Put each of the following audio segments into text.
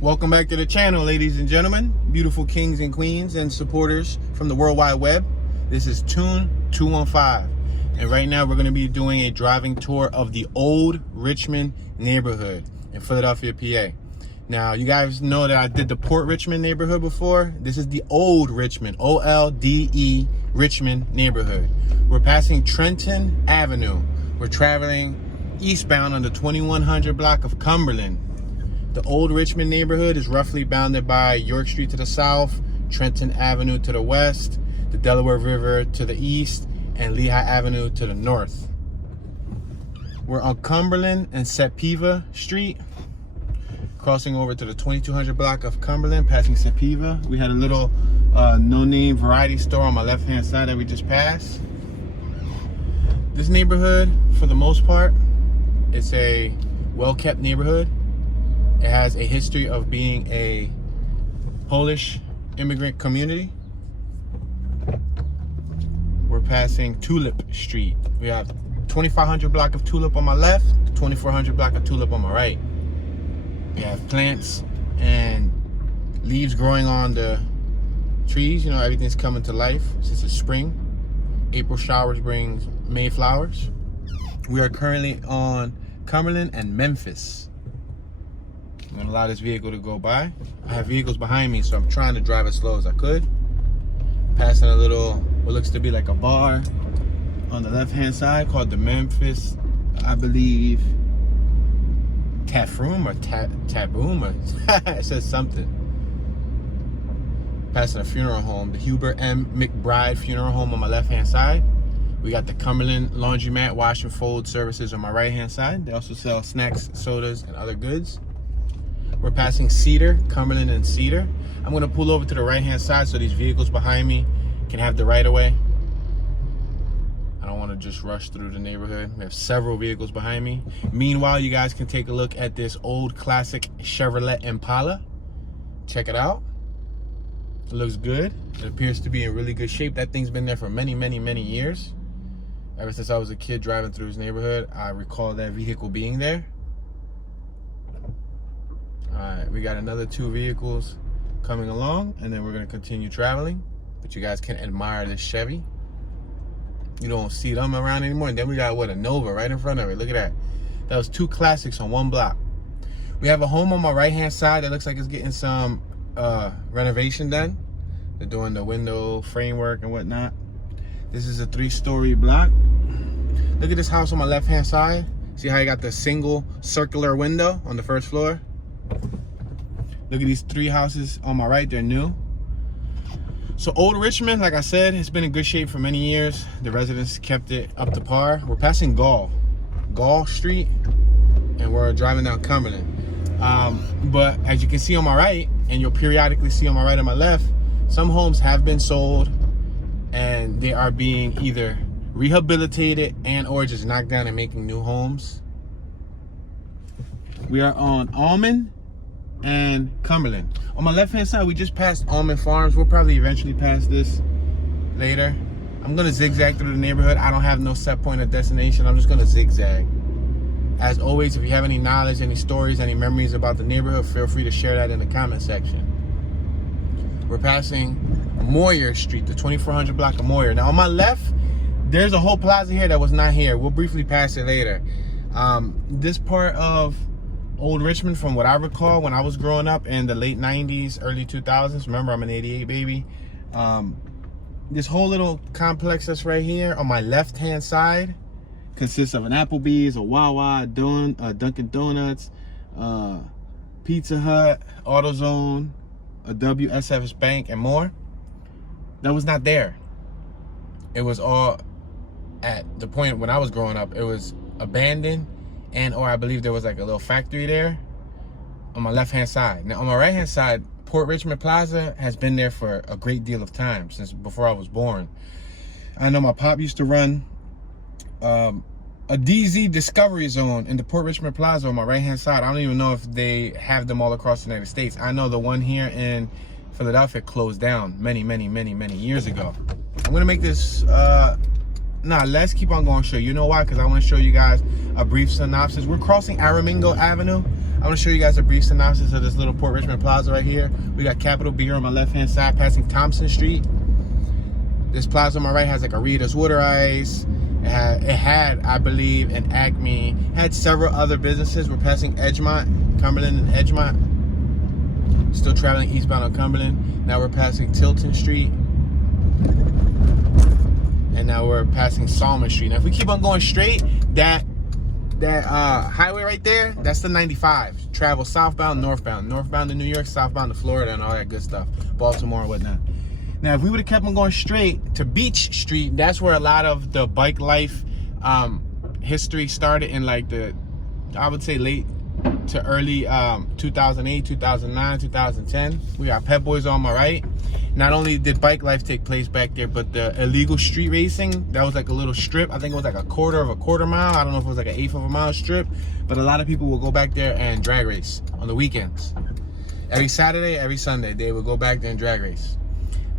Welcome back to the channel, ladies and gentlemen, beautiful kings and queens and supporters from the World Wide Web. This is Tune 215, and right now we're going to be doing a driving tour of the Olde Richmond neighborhood in Philadelphia, PA. Now, you guys know that I did the Port Richmond neighborhood before. This is the Olde Richmond, O-L-D-E Richmond neighborhood. We're passing Trenton Avenue. We're traveling eastbound on the 2100 block of Cumberland. The Olde Richmond neighborhood is roughly bounded by York Street to the south, Trenton Avenue to the west, the Delaware River to the east, and Lehigh Avenue to the north. We're on Cumberland and Sepulveda Street, crossing over to the 2200 block of Cumberland, passing Sepulveda. We had a little no-name variety store on my left-hand side that we just passed. This neighborhood, for the most part, it's a well-kept neighborhood. It has a history of being a Polish immigrant community. We're passing Tulip Street. We have 2500 block of Tulip on my left, 2400 block of Tulip on my right. We have plants and leaves growing on the trees. You know, everything's coming to life since it's spring. April showers brings May flowers. We are currently on Cumberland and Memphis. I'm gonna allow this vehicle to go by. I have vehicles behind me, so I'm trying to drive as slow as I could. Passing a little, what looks to be like a bar on the left-hand side called the Memphis, I believe, Taproom or Taboom, or it says something. Passing a funeral home, the Hubert M. McBride Funeral Home on my left-hand side. We got the Cumberland Laundromat Wash and Fold services on my right-hand side. They also sell snacks, sodas, and other goods. We're passing Cedar, Cumberland and Cedar. I'm gonna pull over to the right-hand side so these vehicles behind me can have the right-of-way. I don't wanna just rush through the neighborhood. We have several vehicles behind me. Meanwhile, you guys can take a look at this old classic Chevrolet Impala. Check it out. It looks good. It appears to be in really good shape. That thing's been there for many, many, many years. Ever since I was a kid driving through this neighborhood, I recall that vehicle being there. All right, we got another two vehicles coming along, and then we're gonna continue traveling. But you guys can admire this Chevy. You don't see them around anymore. And then we got, what, a Nova right in front of it. Look at that. That was two classics on one block. We have a home on my right-hand side that looks like it's getting some renovation done. They're doing the window framework and whatnot. This is a 3-story block. Look at this house on my left-hand side. See how you got the single circular window on the first floor? Look at these 3 houses on my right, they're new. So Olde Richmond, like I said, has been in good shape for many years. The residents kept it up to par. We're passing Gall Street, and we're driving down Cumberland. But as you can see on my right, and you'll periodically see on my right and my left, some homes have been sold and they are being either rehabilitated and or just knocked down and making new homes. We are on Almond and Cumberland. On my left-hand side, we just passed Almond Farms. We'll probably eventually pass this later. I'm gonna zigzag through the neighborhood. I don't have no set point of destination. I'm just gonna zigzag. As always, if you have any knowledge, any stories, any memories about the neighborhood, feel free to share that in the comment section. We're passing Mercer Street, the 2400 block of Mercer. Now on my left, there's a whole plaza here that was not here. We'll briefly pass it later. This part of Olde Richmond, from what I recall when I was growing up in the late 90s, early 2000s, remember I'm an 88 baby. This whole little complex that's right here on my left-hand side consists of an Applebee's, a Wawa, Dunkin' Donuts, Pizza Hut, AutoZone, a WSF's Bank, and more. That was not there. It was all, at the point when I was growing up, it was abandoned, and or I believe there was like a little factory there on my left-hand side. Now on my right-hand side, Port Richmond Plaza has been there for a great deal of time, since before I was born. I know my pop used to run a DZ Discovery Zone in the Port Richmond Plaza on my right-hand side. I don't even know if they have them all across the United States. I know the one here in Philadelphia closed down many, many, many, many years ago. I'm gonna make this let's keep on going show. You know why? Because I want to show you guys a brief synopsis. We're crossing Aramingo Avenue. I want to show you guys a brief synopsis of this little Port Richmond plaza right here. We got Capitol Beer on my left-hand side, passing Thompson Street. This plaza on my right has like a Rita's Water Ice. It had, I believe, an Acme. It had several other businesses. We're passing Edgemont, Cumberland and Edgemont. Still traveling eastbound on Cumberland. Now we're passing Tilton Street. And now we're passing Salmon Street. Now if we keep on going straight, that highway right there, that's the 95. Travel southbound, northbound. Northbound to New York, southbound to Florida and all that good stuff. Baltimore and whatnot. Now, if we would have kept on going straight to Beach Street, that's where a lot of the bike life history started in like the, I would say late to early 2008, 2009, 2010. We got Pep Boys on my right. Not only did bike life take place back there, but the illegal street racing, that was like a little strip. I think it was like a quarter of a quarter mile. I don't know if it was like an eighth of a mile strip, but a lot of people will go back there and drag race on the weekends. Every Saturday, every Sunday, they would go back there and drag race.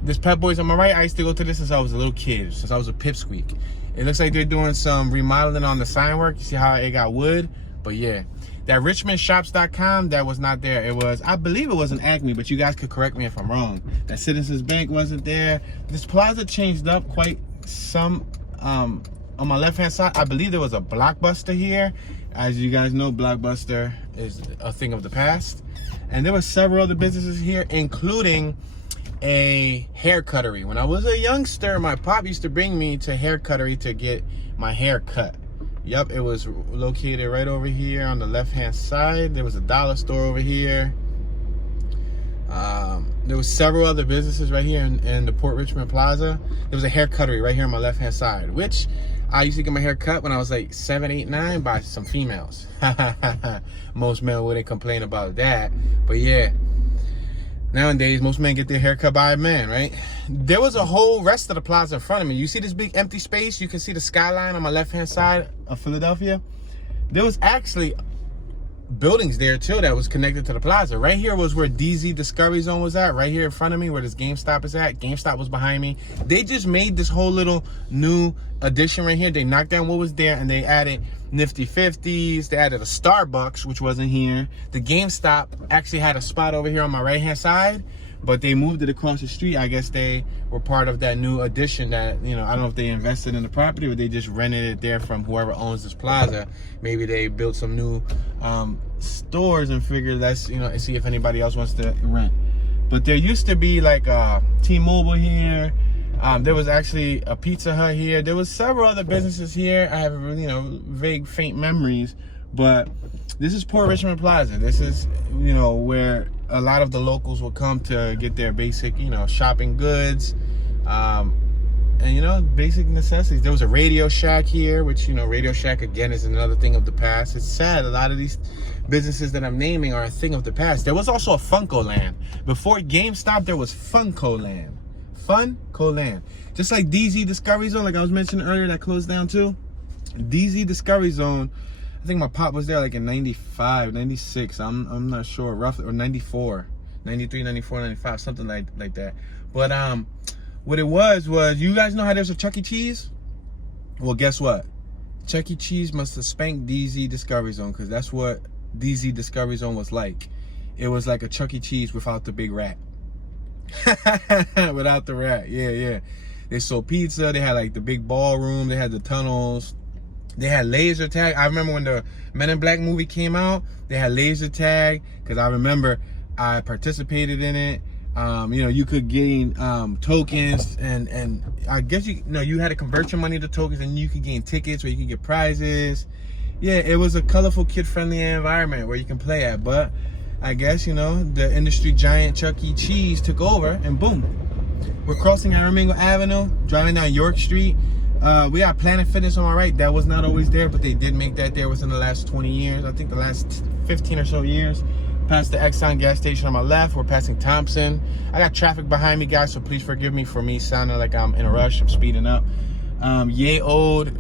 This Pep Boys on my right, I used to go to this since I was a little kid, since I was a pipsqueak. It looks like they're doing some remodeling on the sign work. You see how it got wood? But yeah, that richmondshops.com, that was not there. It was, I believe it was an Acme, but you guys could correct me if I'm wrong. That Citizens Bank wasn't there. This plaza changed up quite some. On my left-hand side, I believe there was a Blockbuster here. As you guys know, Blockbuster is a thing of the past. And there were several other businesses here, including a hair cuttery. When I was a youngster, my pop used to bring me to hair cuttery to get my hair cut. Yep, it was located right over here on the left-hand side. There was a dollar store over here. There was several other businesses right here in the Port Richmond Plaza. There was a hair cuttery right here on my left-hand side, which I used to get my hair cut when I was like 7, 8, 9 by some females. Most men wouldn't complain about that, but yeah. Nowadays, most men get their hair cut by a man, right? There was a whole rest of the plaza in front of me. You see this big empty space? You can see the skyline on my left-hand side of Philadelphia. There was actually buildings there too that was connected to the plaza. Right here was where DZ Discovery Zone was at. Right here in front of me where this GameStop is at. GameStop was behind me. They just made this whole little new addition right here. They knocked down what was there and they added Nifty 50s. They added a Starbucks, which wasn't here. The GameStop actually had a spot over here on my right-hand side, but they moved it across the street. I guess they were part of that new addition that, you know, I don't know if they invested in the property or they just rented it there from whoever owns this plaza. Maybe they built some new stores and figured let's, you know, see if anybody else wants to rent. But there used to be like a T-Mobile here. There was actually a Pizza Hut here. There was several other businesses here. I have, you know, vague, faint memories. But this is Port Richmond Plaza. This is, you know, where a lot of the locals will come to get their basic, you know, shopping goods. And, you know, basic necessities. There was a Radio Shack here, which, you know, Radio Shack, again, is another thing of the past. It's sad. A lot of these businesses that I'm naming are a thing of the past. There was also a Funko Land. Before GameStop, there was Funko Land. Funko Land. Just like DZ Discovery Zone, like I was mentioning earlier, that closed down too. DZ Discovery Zone, I think my pop was there like in 95, 96. I'm not sure, roughly, or 94, 93, 94, 95, something like that. But what it was, you guys know how there's a Chuck E. Cheese? Well, guess what? Chuck E. Cheese must have spanked DZ Discovery Zone, because that's what DZ Discovery Zone was like. It was like a Chuck E. Cheese without the big rat. Without the rat, yeah. They sold pizza. They had like the big ballroom. They had the tunnels. They had laser tag. I remember when the Men in Black movie came out, they had laser tag, because I remember I participated in it. You know, you could gain tokens, and I guess you had to convert your money to tokens, and you could gain tickets or you could get prizes. Yeah, it was a colorful, kid-friendly environment where you can play at. But I guess, you know, the industry giant Chuck E. Cheese took over, and boom, we're crossing Aramingo Avenue, driving down York Street. We got Planet Fitness on my right. That was not always there, but they did make that there within the last 20 years. I think the last 15 or so years. Past the Exxon gas station on my left. We're passing Thompson. I got traffic behind me, guys, so please forgive me for me sounding like I'm in a rush. I'm speeding up. Ye Old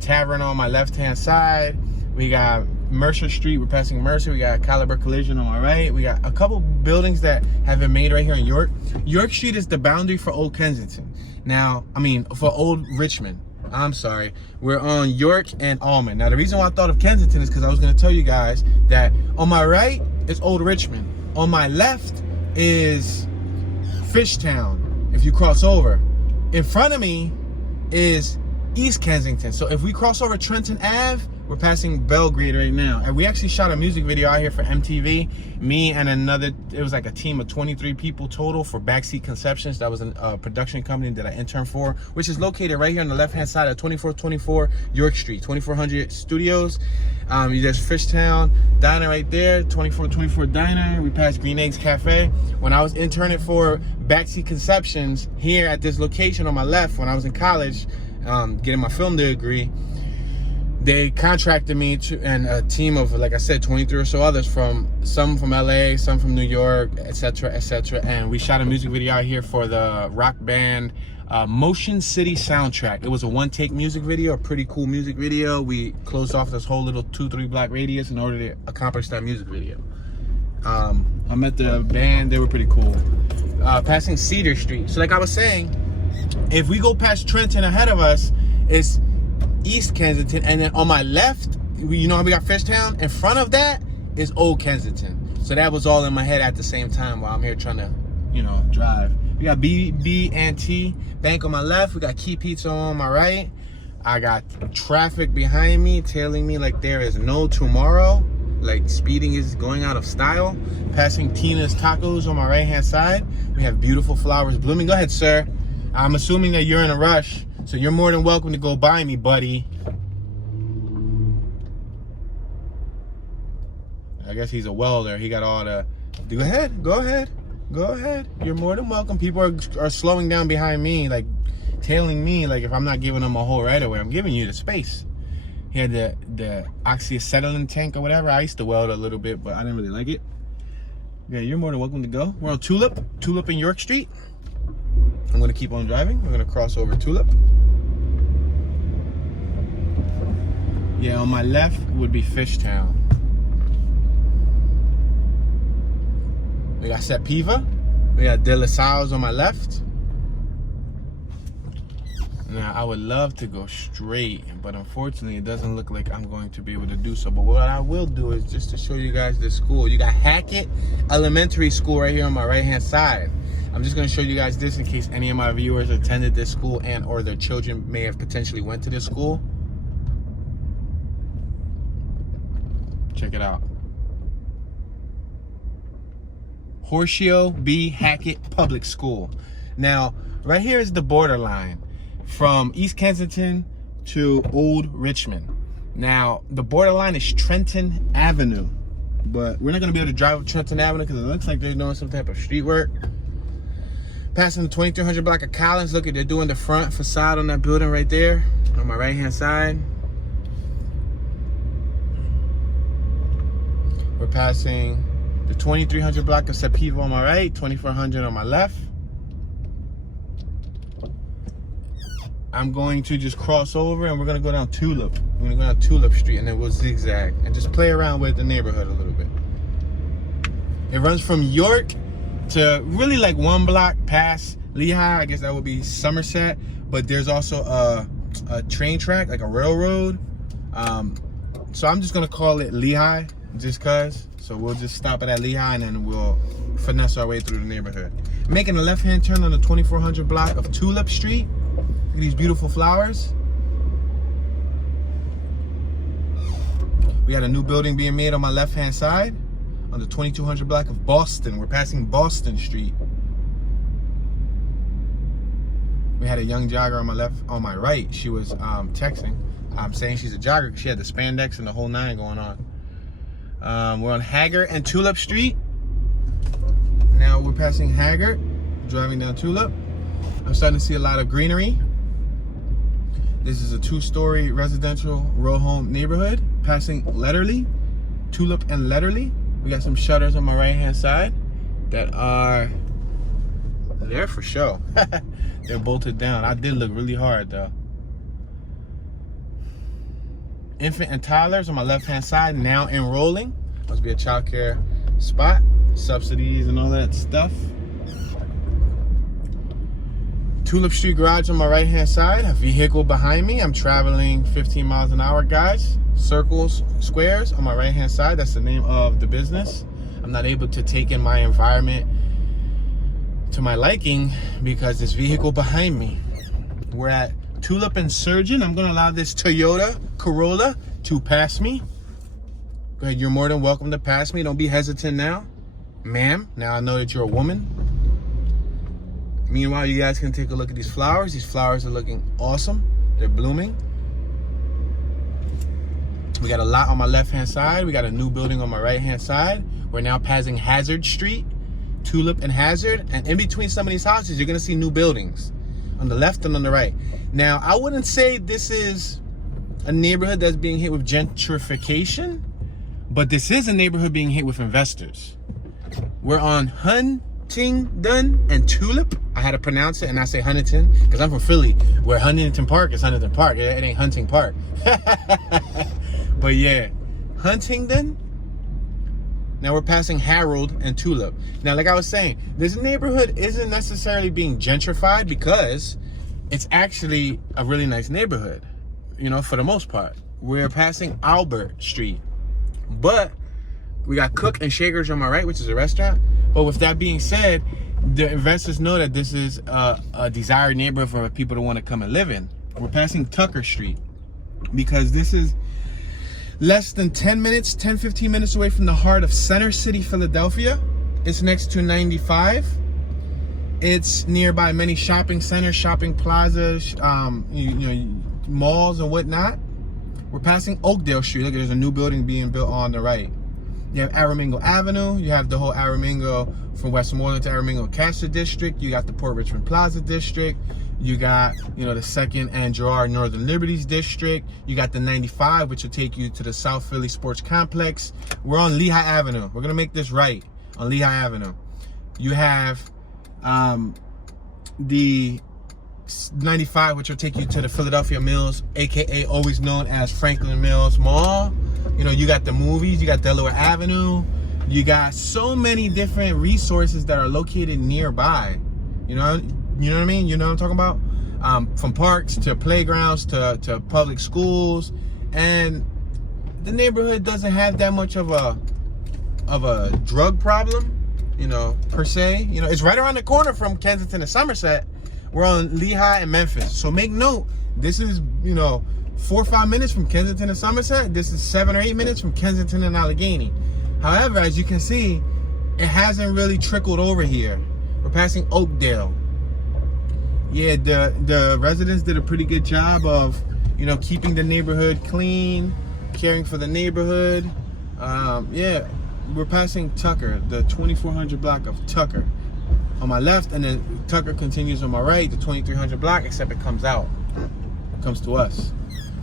Tavern on my left-hand side. We got Mercer Street. We're passing Mercer. We got Caliber Collision on my right. We got a couple buildings that have been made right here in York. York Street is the boundary for Old Kensington. Now, I mean, for Old Richmond. I'm sorry. We're on York and Almond. Now, the reason why I thought of Kensington is because I was going to tell you guys that on my right is Olde Richmond. On my left is Fishtown, if you cross over. In front of me is East Kensington. So if we cross over Trenton Ave, we're passing Belgrade right now. And we actually shot a music video out here for MTV. Me and another, it was like a team of 23 people total for Backseat Conceptions. That was a production company that I interned for, which is located right here on the left-hand side of 2424 York Street, 2400 Studios. There's Fishtown Diner right there, 2424 Diner. We passed Green Eggs Cafe. When I was interning for Backseat Conceptions here at this location on my left, when I was in college, getting my film degree, they contracted me to, and a team of, like I said, 23 or so others, some from LA, some from New York, etc., etc. And we shot a music video out here for the rock band Motion City soundtrack. It was a one-take music video, a pretty cool music video. We closed off this whole little 2-3 block radius in order to accomplish that music video. I met the band, they were pretty cool. Passing Cedar Street. So like I was saying, if we go past Trenton ahead of us, it's East Kensington, and then on my left, you know how we got Fishtown? In front of that is Old Kensington. So that was all in my head at the same time while I'm here trying to, you know, drive. We got B10 Bank on my left. We got Key Pizza on my right. I got traffic behind me, tailing me like there is no tomorrow. Like speeding is going out of style. Passing Tina's Tacos on my right-hand side. We have beautiful flowers blooming. Go ahead, sir. I'm assuming that you're in a rush, so you're more than welcome to go by me, buddy. I guess he's a welder. He got all the... Go ahead. Go ahead. Go ahead. You're more than welcome. People are slowing down behind me, like tailing me, like if I'm not giving them a whole right away. I'm giving you the space. He had the oxyacetylene tank or whatever. I used to weld a little bit, but I didn't really like it. Yeah, you're more than welcome to go. We're on Tulip and York Street. I'm gonna keep on driving. We're gonna cross over Tulip. Yeah, on my left would be Fishtown. We got Seppiva. We got De La Salle's on my left. Now, I would love to go straight, but unfortunately, it doesn't look like I'm going to be able to do so. But what I will do is just to show you guys this school. You got Hackett Elementary School right here on my right-hand side. I'm just going to show you guys this in case any of my viewers attended this school and or their children may have potentially went to this school. Check it out. Horatio B. Hackett Public School. Now, right here is the borderline from East Kensington to Old Richmond. Now, the borderline is Trenton Avenue, but we're not going to be able to drive up Trenton Avenue because it looks like they're doing some type of street work. Passing the 2300 block of Collins. Look at, they're doing the front facade on that building right there on my right hand side. We're passing the 2300 block of Seppiva on my right, 2400 on my left. I'm going to just cross over and we're gonna go down Tulip. We're gonna go down Tulip Street and then we'll zigzag and just play around with the neighborhood a little bit. It runs from York to really like one block past Lehigh. I guess that would be Somerset, but there's also a train track, like a railroad. So I'm just gonna call it Lehigh just cause. So we'll just stop it at Lehigh and then we'll finesse our way through the neighborhood. Making a left-hand turn on the 2400 block of Tulip Street. Look at these beautiful flowers. We got a new building being made on my left-hand side on the 2200 block of Boston. We're passing Boston Street. We had a young jogger on my left, on my right. She was texting. I'm saying she's a jogger because she had the spandex and the whole nine going on. We're on Hagger and Tulip Street. Now we're passing Hagger, driving down Tulip. I'm starting to see a lot of greenery. This is a two-story residential row home neighborhood. Passing Letterly, Tulip and Letterly. We got some shutters on my right-hand side that are there for show. They're bolted down. I did look really hard though. Infant and toddlers on my left-hand side, now enrolling. Must be a child care spot. Subsidies and all that stuff. Tulip Street garage on my right hand side. A vehicle behind me. I'm traveling 15 miles an hour, guys. Circles, squares on my right hand side. That's the name of the business. I'm not able to take in my environment to my liking because this vehicle behind me. We're at Tulip and Surgeon. I'm gonna allow this Toyota Corolla to pass me. Go ahead, you're more than welcome to pass me. Don't be hesitant now, ma'am. Now I know that you're a woman. Meanwhile, you guys can take a look at these flowers. These flowers are looking awesome. They're blooming. We got a lot on my left-hand side. We got a new building on my right-hand side. We're now passing Hazard Street, Tulip and Hazard. And in between some of these houses, you're gonna see new buildings on the left and on the right. Now, I wouldn't say this is a neighborhood that's being hit with gentrification, but this is a neighborhood being hit with investors. We're on Huntingdon and Tulip. I had to pronounce it, and I say Huntington because I'm from Philly, where Huntington Park is Huntington Park. It ain't Hunting Park. But yeah, Huntingdon. Now we're passing Harold and Tulip. Now, like I was saying, this neighborhood isn't necessarily being gentrified because it's actually a really nice neighborhood, you know, for the most part. We're passing Albert Street, but we got Cook and Shakers on my right, which is a restaurant. But with that being said, the investors know that this is a desired neighborhood for people to want to come and live in. We're passing Tucker Street because this is less than 10 15 minutes away from the heart of Center City, Philadelphia. It's next to 95. It's nearby many shopping centers, shopping plazas, malls and whatnot. We're passing Oakdale Street. Look, there's a new building being built on the right. You have Aramingo Avenue. You have the whole Aramingo from Westmoreland to Aramingo Castro District. You got the Port Richmond Plaza District. You got, the 2nd and Girard Northern Liberties District. You got the 95, which will take you to the South Philly Sports Complex. We're on Lehigh Avenue. We're gonna make this right on Lehigh Avenue. You have the 95, which will take you to the Philadelphia Mills, aka always known as Franklin Mills Mall. You got the movies, you got Delaware Avenue, you got so many different resources that are located nearby. You know what I mean? You know what I'm talking about? From parks to playgrounds to public schools. And the neighborhood doesn't have that much of a drug problem, per se. It's right around the corner from Kensington and Somerset. We're on Lehigh and Memphis. So make note, this is, 4 or 5 minutes from Kensington and Somerset. This is 7 or 8 minutes from Kensington and Allegheny. However, as you can see, it hasn't really trickled over here. We're passing Oakdale. Yeah, the residents did a pretty good job of, keeping the neighborhood clean, caring for the neighborhood. Yeah, we're passing Tucker, the 2400 block of Tucker on my left, and then Tucker continues on my right, the 2300 block, except it comes out. It comes to us.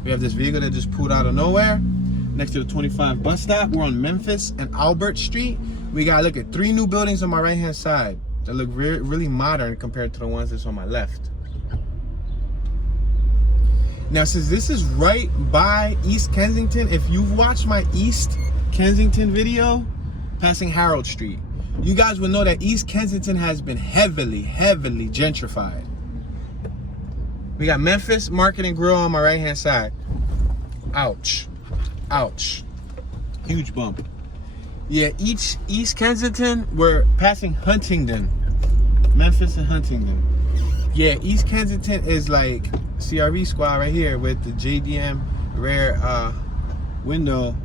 We have this vehicle that just pulled out of nowhere next to the 25 bus stop. We're on Memphis and Albert Street. We got, look at 3 new buildings on my right hand side that look really modern compared to the ones that's on my left. Now, since this is right by East Kensington, if you've watched my East Kensington video, passing Harold Street, you guys will know that East Kensington has been heavily gentrified. We got Memphis Market and Grill on my right hand side. Ouch. Huge bump. Yeah, East Kensington, we're passing Huntingdon. Memphis and Huntingdon. Yeah, East Kensington is like CRV squad right here with the JDM rear window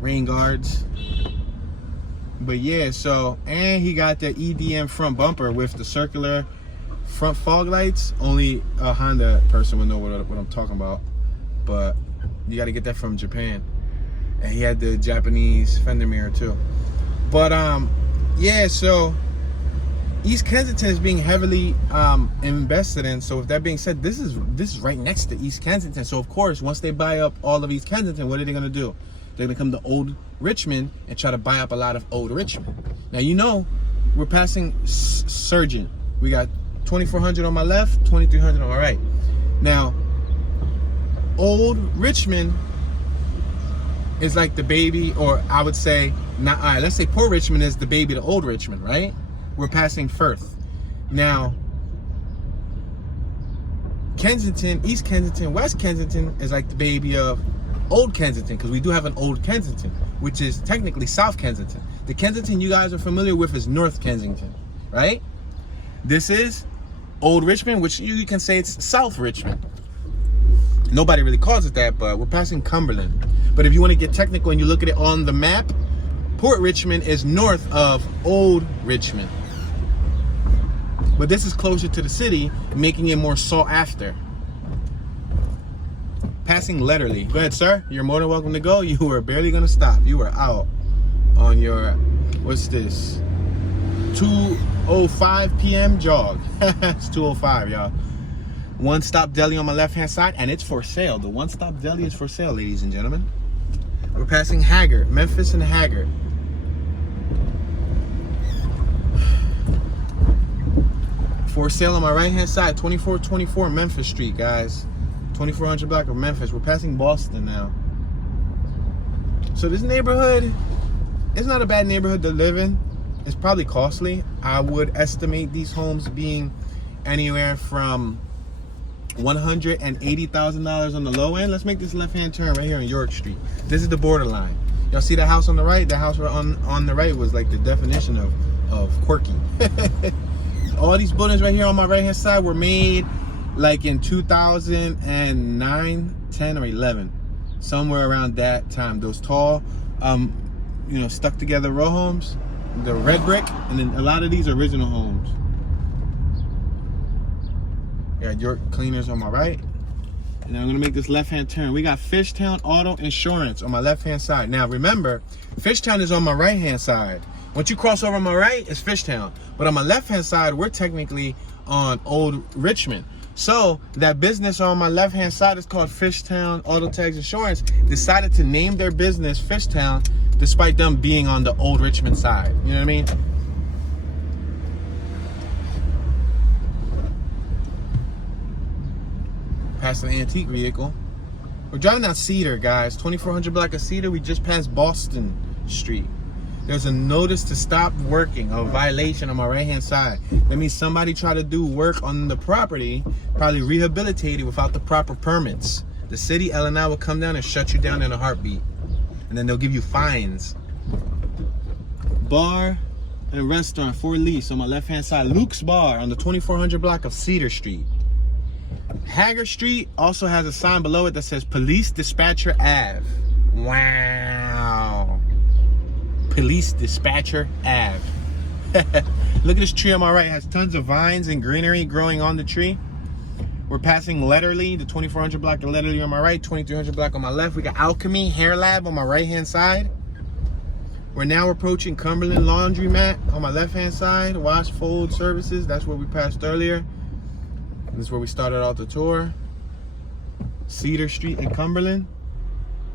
rain guards. But yeah, and he got the EDM front bumper with the circular front fog lights. Only a Honda person would know what I'm talking about. But you got to get that from Japan. And he had the Japanese fender mirror too. But yeah, so East Kensington is being heavily invested in. So with that being said, this is right next to East Kensington. So of course, once they buy up all of East Kensington, what are they gonna do? They're gonna come to Old Richmond and try to buy up a lot of Old Richmond. Now we're passing Surgeon. We got 2400 on my left, 2300 on my right. Now, Old Richmond is like the baby, or I would say, let's say Port Richmond is the baby to Old Richmond, right? We're passing Firth. Now, Kensington, East Kensington, West Kensington is like the baby of Old Kensington, because we do have an Old Kensington, which is technically South Kensington. The Kensington you guys are familiar with is North Kensington, right? This is Old Richmond, which you can say it's South Richmond. Nobody really calls it that, but we're passing Cumberland. But if you want to get technical and you look at it on the map, Port Richmond is north of Old Richmond. But this is closer to the city, making it more sought after. Passing Letterly. Go ahead, sir. You're more than welcome to go. You were barely going to stop. You were out on your, what's this? 2:05 p.m. jog. It's 2:05, y'all. One Stop Deli on my left-hand side, and it's for sale. The One Stop Deli is for sale, ladies and gentlemen. We're passing Hagger, Memphis and Hagger. For sale on my right-hand side, 2424 Memphis Street, guys. 2400 block of Memphis. We're passing Boston now. So this neighborhood, it's not a bad neighborhood to live in. It's probably costly. I would estimate these homes being anywhere from $180,000 on the low end. Let's make this left-hand turn right here on York Street. This is the borderline. Y'all see the house on the right? The house on the right was like the definition of quirky. All these buildings right here on my right-hand side were made like in 2009, 10, or 11. Somewhere around that time. Those tall, stuck together row homes, the red brick, and then a lot of these original homes. Got York Cleaners on my right. And I'm gonna make this left-hand turn. We got Fishtown Auto Insurance on my left-hand side. Now remember, Fishtown is on my right-hand side. Once you cross over on my right, it's Fishtown. But on my left-hand side, we're technically on Old Richmond. So that business on my left-hand side is called Fishtown Auto Tags Insurance. Decided to name their business Fishtown, despite them being on the Old Richmond side. You know what I mean? Past an antique vehicle. We're driving down Cedar, guys. 2400 block of Cedar. We just passed Boston Street. There's a notice to stop working, a violation on my right-hand side. That means somebody tried to do work on the property, probably rehabilitated without the proper permits. The city, LNI, will come down and shut you down in a heartbeat. And then they'll give you fines. Bar and restaurant for lease on my left-hand side. Luke's Bar on the 2400 block of Cedar Street. Hagger Street also has a sign below it that says Police Dispatcher Ave. Wow. Police Dispatcher Ave. Look at this tree on my right. It has tons of vines and greenery growing on the tree. We're passing Letterly, the 2400 block of Letterly on my right, 2300 block on my left. We got Alchemy Hair Lab on my right-hand side. We're now approaching Cumberland Laundromat on my left-hand side. Wash Fold Services, that's where we passed earlier. This is where we started out the tour. Cedar Street in Cumberland.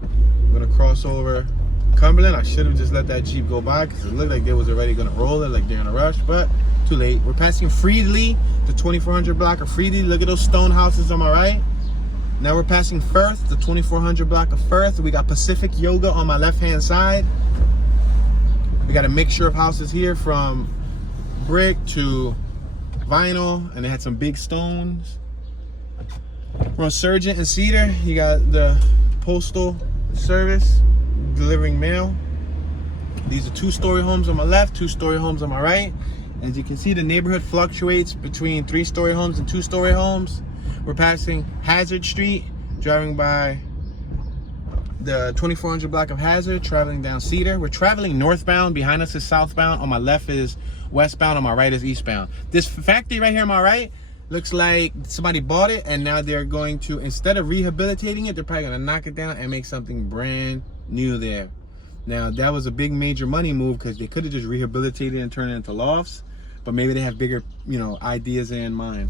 I'm gonna cross over Cumberland. I should have just let that Jeep go by because it looked like they was already gonna roll it, like they're in a rush, but too late. We're passing Freedly, the 2400 block of Freedly. Look at those stone houses on my right. Now we're passing Firth, the 2400 block of Firth. We got Pacific Yoga on my left-hand side. We got a mixture of houses here from brick to vinyl, and they had some big stones. We're on Surgeon and Cedar. You got the postal service delivering mail. These are two-story homes on my left, two-story homes on my right. As you can see, the neighborhood fluctuates between three-story homes and two-story homes. We're passing Hazard Street, driving by the 2400 block of Hazard, traveling down Cedar. We're traveling northbound. Behind us is southbound. On my left is westbound. On my right is eastbound. This factory right here on my right looks like somebody bought it, and now they're going to, instead of rehabilitating it, they're probably going to knock it down and make something brand new there. Now, that was a big major money move because they could have just rehabilitated and turned it into lofts, but maybe they have bigger, ideas in mind.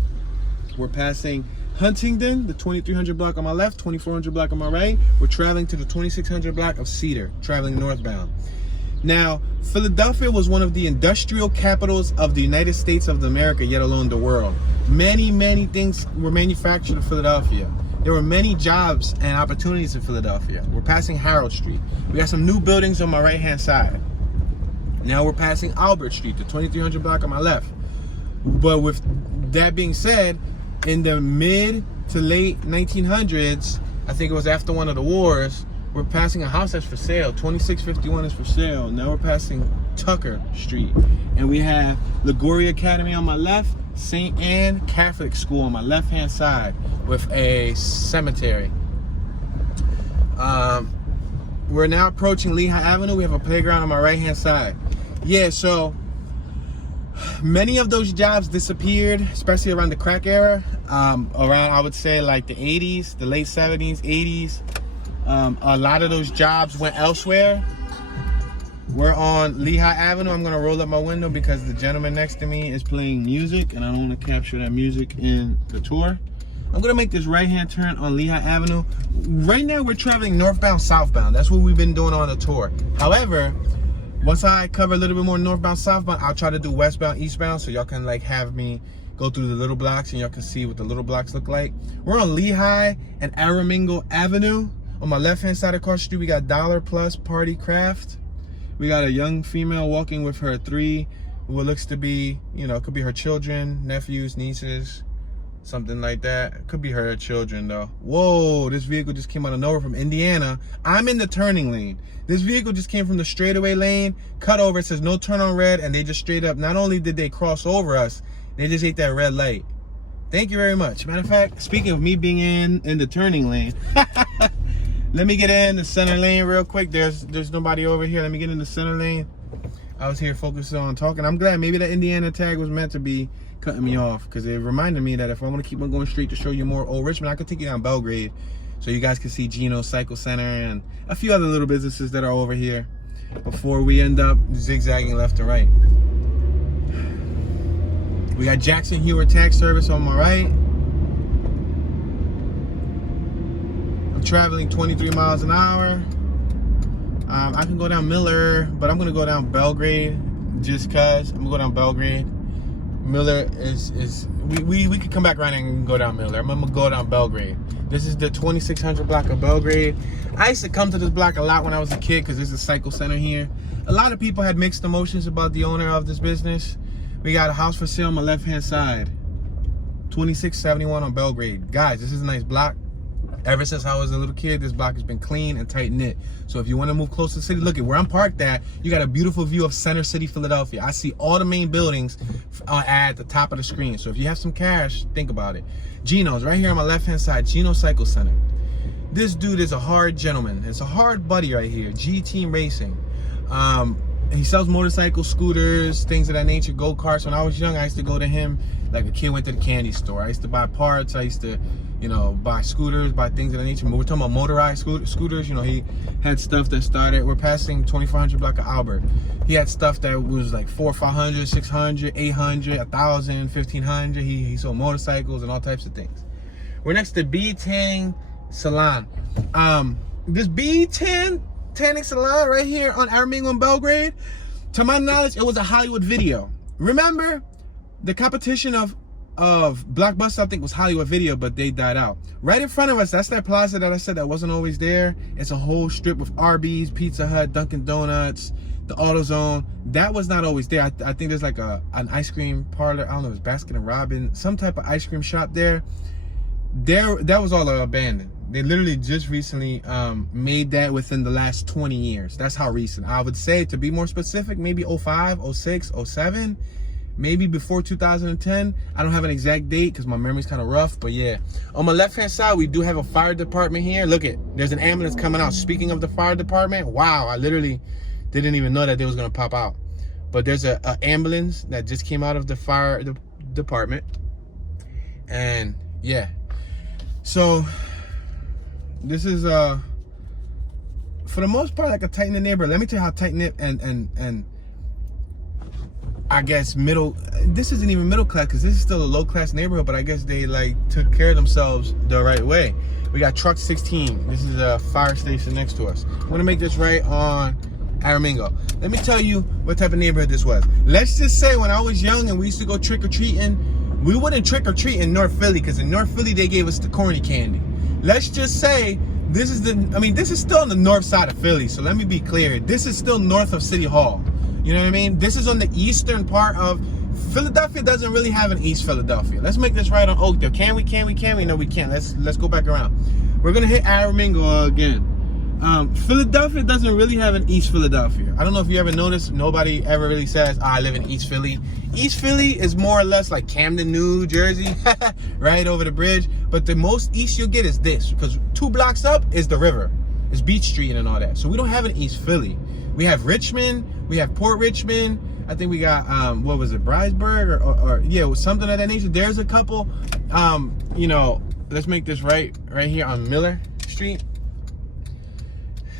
We're passing Huntington, the 2300 block on my left, 2400 block on my right. We're traveling to the 2600 block of Cedar, traveling northbound. Now, Philadelphia was one of the industrial capitals of the United States of America, yet alone the world. Many, many things were manufactured in Philadelphia. There were many jobs and opportunities in Philadelphia. We're passing Harold Street. We got some new buildings on my right-hand side. Now we're passing Albert Street, the 2300 block on my left. But with that being said, in the mid to late 1900s, I think it was after one of the wars, we're passing a house that's for sale. 2651 is for sale. Now we're passing Tucker Street. And we have Liguori Academy on my left, St. Anne Catholic School on my left-hand side with a cemetery. We're now approaching Lehigh Avenue. We have a playground on my right-hand side. Yeah, so many of those jobs disappeared, especially around the crack era. Around, I would say, like the 80s, the late 70s, 80s. A lot of those jobs went elsewhere. We're on Lehigh Avenue. I'm gonna roll up my window because the gentleman next to me is playing music and I don't want to capture that music in the tour. I'm gonna make this right-hand turn on Lehigh Avenue. Right now we're traveling northbound, southbound. That's what we've been doing on the tour. However, once I cover a little bit more northbound, southbound, I'll try to do westbound, eastbound, so y'all can like have me go through the little blocks and y'all can see what the little blocks look like. We're on Lehigh and Aramingo Avenue. On my left-hand side across the street, we got Dollar Plus Party Craft. We got a young female walking with her 3, what looks to be, you know, could be her children, nephews, nieces, something like that. Could be her children though. Whoa, this vehicle just came out of nowhere from Indiana. I'm in the turning lane. This vehicle just came from the straightaway lane, cut over, it says no turn on red, and they just straight up, not only did they cross over us, they just ate that red light. Thank you very much. Matter of fact, speaking of me being in the turning lane, let me get in the center lane real quick. There's nobody over here. Let me get in the center lane. I was here focusing on talking. I'm glad maybe the Indiana tag was meant to be cutting me off because it reminded me that if I want to keep on going straight to show you more Old Richmond, I could take you down Belgrade so you guys can see Gino's Cycle Center and a few other little businesses that are over here before we end up zigzagging left and right. We got Jackson Hewer Tax Service on my right. I'm traveling 23 miles an hour. I can go down Miller, but I'm gonna go down Belgrade just cause. I'm gonna go down Belgrade. Miller is we could come back around and go down Miller. I'm gonna go down Belgrade. This is the 2600 block of Belgrade. I used to come to this block a lot when I was a kid because there's a cycle center here. A lot of people had mixed emotions about the owner of this business. We got a house for sale on my left-hand side. 2671 on Belgrade. Guys, this is a nice block. Ever since I was a little kid, this block has been clean and tight knit. So if you want to move close to the city, look at where I'm parked at. You got a beautiful view of Center City, Philadelphia. I see all the main buildings at the top of the screen. So if you have some cash, think about it. Gino's right here on my left-hand side. Gino Cycle Center. This dude is a hard gentleman. It's a hard buddy right here. G Team Racing. He sells motorcycles, scooters, things of that nature, go-karts. When I was young, I used to go to him like a kid went to the candy store. I used to buy parts. I used to, you know, buy scooters, buy things of that nature. But we're talking about motorized scooters. You know, he had stuff that started, we're passing 2400 block of Albert. He had stuff that was like 400, 500, 600, 800, 1000, 1500. He sold motorcycles and all types of things. We're next to B10 Salon. This B10 Tanning Salon right here on Aramingo and Belgrade, to my knowledge, it was a Hollywood Video. Remember, the competition of Blockbuster, I think, was Hollywood Video, but they died out. Right in front of us, that's that plaza that I said that wasn't always there. It's a whole strip with Arby's, Pizza Hut, Dunkin' Donuts, the AutoZone. That was not always there. I think there's like an ice cream parlor. I don't know, it was Baskin and Robbins, some type of ice cream shop there. That was all abandoned. They literally just recently made that within the last 20 years. That's how recent. I would say, to be more specific, maybe 05, 06, 07, maybe before 2010. I don't have an exact date because my memory's kind of rough, but yeah. On my left-hand side, we do have a fire department here. Look it, there's an ambulance coming out. Speaking of the fire department, wow, I literally didn't even know that they was gonna pop out. But there's a ambulance that just came out of the fire department. And yeah, so this is for the most part like a tight-knit neighborhood. Let me tell you how tight-knit and I guess middle, this isn't even middle class because this is still a low class neighborhood, but I guess they like took care of themselves the right way. We got Truck 16. This is a fire station next to us. I'm gonna make this right on Aramingo. Let me tell you what type of neighborhood this was. Let's just say when I was young and we used to go trick-or-treating, we wouldn't trick-or-treat in North Philly because in North Philly they gave us the corny candy. Let's just say this is this is still on the north side of Philly, so let me be clear. This is still north of City Hall. You know what I mean? This is on the eastern part of Philadelphia doesn't really have an East Philadelphia. Let's make this right on Oakdale. Can we? No, we can't. Let's go back around. We're gonna hit Aramingo again. Philadelphia doesn't really have an East Philadelphia. I don't know if you ever noticed, nobody ever really says, I live in East Philly. East Philly is more or less like Camden, New Jersey, right over the bridge. But the most east you'll get is this, because 2 blocks up is the river. It's Beach Street and all that. So we don't have an East Philly. We have Richmond, we have Port Richmond. I think we got, what was it, Bridesburg or yeah, something of that nature. There's a couple, you know, let's make this right here on Miller Street.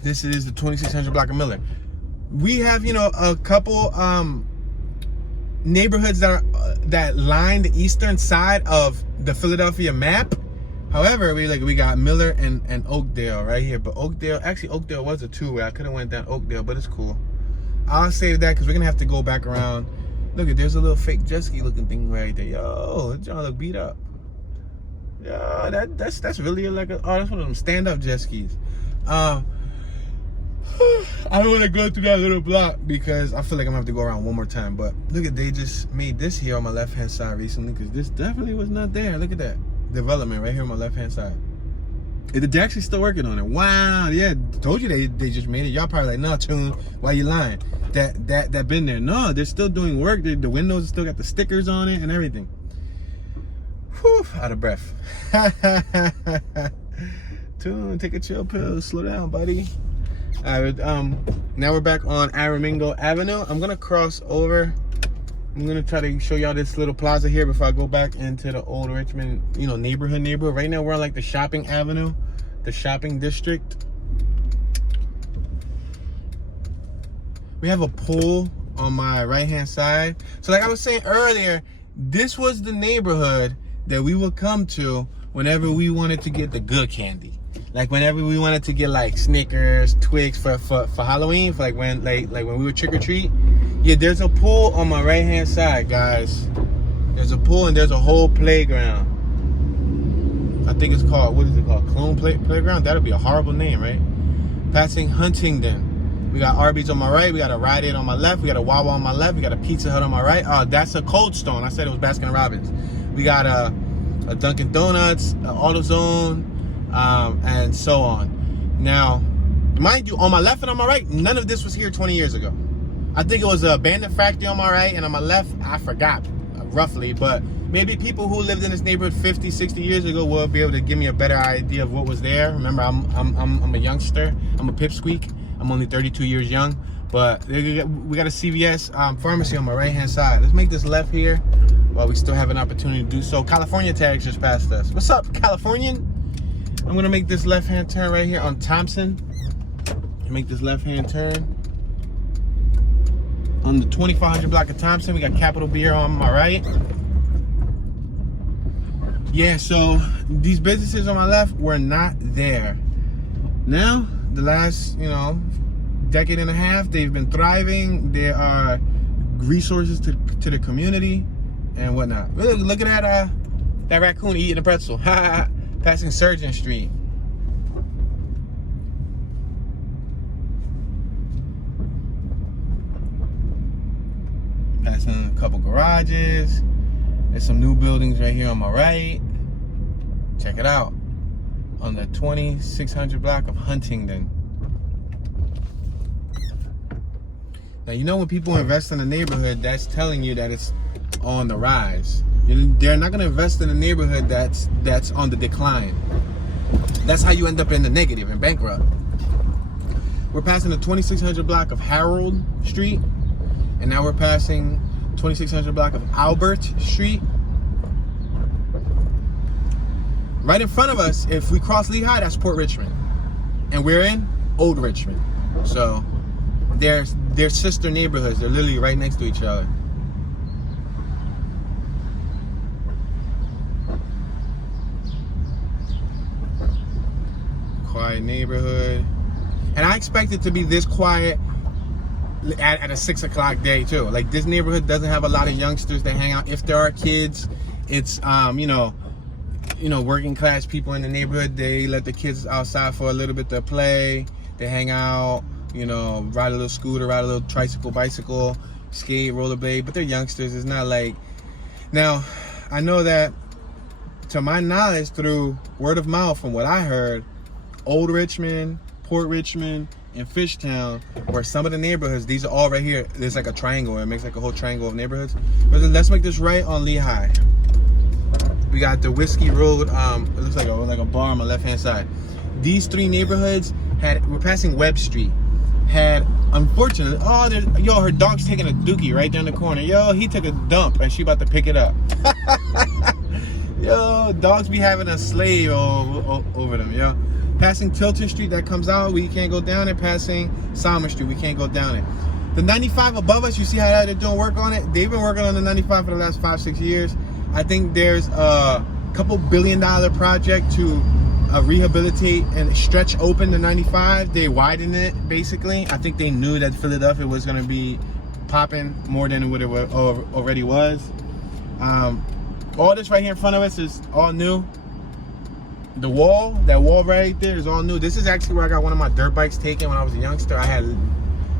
This is the 2600 block of Miller. We have, you know, a couple neighborhoods that line the eastern side of the Philadelphia map. However, we got Miller and Oakdale right here. But Oakdale was a 2-way. I could have went down Oakdale, but it's cool. I'll save that because we're gonna have to go back around. Look at, there's a little fake jet ski looking thing right there. Yo, that John look beat up. Yeah, that's really like that's one of them stand-up jet skis. I don't want to go through that little block because I feel like I'm gonna have to go around one more time. But look at, they just made this here on my left hand side recently, because this definitely was not there. Look at that development right here on my left hand side. They're actually still working on it. Wow, yeah, told you they just made it. Y'all probably like, no, Tune, why you lying? That been there. No, they're still doing work. The windows still got the stickers on it and everything. Whew, out of breath. Tune, take a chill pill, slow down, buddy. All right, now we're back on Aramingo Avenue. I'm gonna cross over. I'm gonna try to show y'all this little plaza here before I go back into the Olde Richmond, you know, neighborhood. Right now we're on like the shopping avenue, the shopping district. We have a pool on my right hand side. So like I was saying earlier, this was the neighborhood that we would come to whenever we wanted to get the good candy. Like whenever we wanted to get like Snickers, Twix for Halloween, for like when we would trick or treat. Yeah, there's a pool on my right hand side, guys. There's a pool and there's a whole playground. I think it's called, what is it called? Clone Playground? That'll be a horrible name, right? Passing Huntington. We got Arby's on my right. We got a Rite Aid on my left. We got a Wawa on my left. We got a Pizza Hut on my right. Oh, that's a Cold Stone. I said it was Baskin Robbins. We got a Dunkin' Donuts, an AutoZone, and so on. Now, mind you, on my left and on my right, none of this was here 20 years ago. I think it was a abandoned factory on my right, and on my left, I forgot roughly, but maybe people who lived in this neighborhood 50, 60 years ago will be able to give me a better idea of what was there. Remember, I'm a youngster. I'm a pipsqueak. I'm only 32 years young, but we got a CVS pharmacy on my right-hand side. Let's make this left here while we still have an opportunity to do so. California tags just passed us. What's up, Californian? I'm gonna make this left-hand turn right here on Thompson. Make this left-hand turn. On the 2500 block of Thompson, we got Capital Beer on my right. Yeah, so these businesses on my left were not there. Now, the last, you know, decade and a half, they've been thriving. There are resources to the community and whatnot. Look at that raccoon eating a pretzel. Passing Surgeon Street. Passing a couple garages. There's some new buildings right here on my right. Check it out. On the 2600 block of Huntington. Now, you know, when people invest in a neighborhood, that's telling you that it's on the rise. They're not going to invest in a neighborhood that's on the decline. That's how you end up in the negative and bankrupt. We're passing the 2600 block of Harold Street, and now we're passing 2600 block of Albert Street. Right in front of us, if we cross Lehigh, that's Port Richmond, and we're in Olde Richmond. So they're sister neighborhoods. They're literally right next to each other. Quiet neighborhood, and I expect it to be this quiet at a 6 o'clock day too. Like, this neighborhood doesn't have a lot of youngsters that hang out. If there are kids, it's you know, working class people in the neighborhood. They let the kids outside for a little bit to play. They hang out. you know, ride a little scooter, ride a little tricycle, bicycle, skate, rollerblade, but they're youngsters. It's not like... Now, I know that, to my knowledge, through word of mouth, from what I heard, Olde Richmond, Port Richmond, and Fishtown, where some of the neighborhoods, these are all right here. There's like a triangle. It makes like a whole triangle of neighborhoods. But then let's make this right on Lehigh. We got the Whiskey Road. It looks like a bar on my left-hand side. These three neighborhoods we're passing Webb Street. Had, unfortunately, yo, her dog's taking a dookie right down the corner. Yo, he took a dump and she about to pick it up. Yo, dogs be having a slave over them, yo. Passing Tilton Street, that comes out, we can't go down it. Passing Summer Street, we can't go down it. The 95 above us, you see how they're doing work on it? They've been working on the 95 for the last 5-6 years. I think there's a couple $1 billion project to rehabilitate and stretch open the 95. They widened it, basically. I think they knew that Philadelphia was going to be popping more than what it already was. All this right here in front of us is all new. That wall right there is all new. This is actually where I got one of my dirt bikes taken when I was a youngster.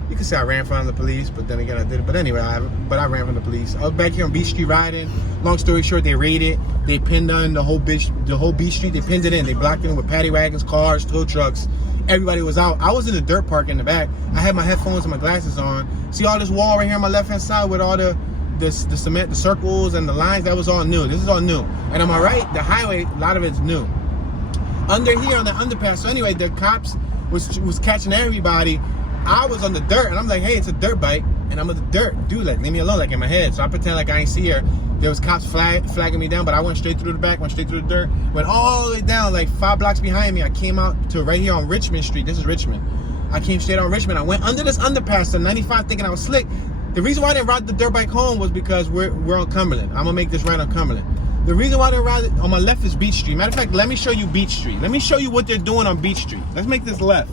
You can say I ran from the police, but then again I did it. But anyway, I ran from the police. I was back here on Beach Street riding. Long story short, they raided. They pinned on the whole Beach Street. They pinned it in. They blocked it in with paddy wagons, cars, tow trucks. Everybody was out. I was in the dirt park in the back. I had my headphones and my glasses on. See all this wall right here on my left-hand side with all the cement, the circles and the lines? That was all new. This is all new. And on my right, the highway, a lot of it's new. Under here on the underpass. So anyway, the cops was catching everybody. I was on the dirt, and I'm like, hey, it's a dirt bike, and I'm on the dirt. Dude, like, leave me alone, like, in my head. So I pretend like I ain't see her. There was cops flagging me down, but I went straight through the back, went straight through the dirt, went all the way down, like 5 blocks behind me. I came out to right here on Richmond Street. This is Richmond. I came straight on Richmond. I went under this underpass to 95 thinking I was slick. The reason why I didn't ride the dirt bike home was because we're on Cumberland. I'm going to make this right on Cumberland. The reason why I didn't ride it on my left is Beach Street. Matter of fact, let me show you Beach Street. Let me show you what they're doing on Beach Street. Let's make this left.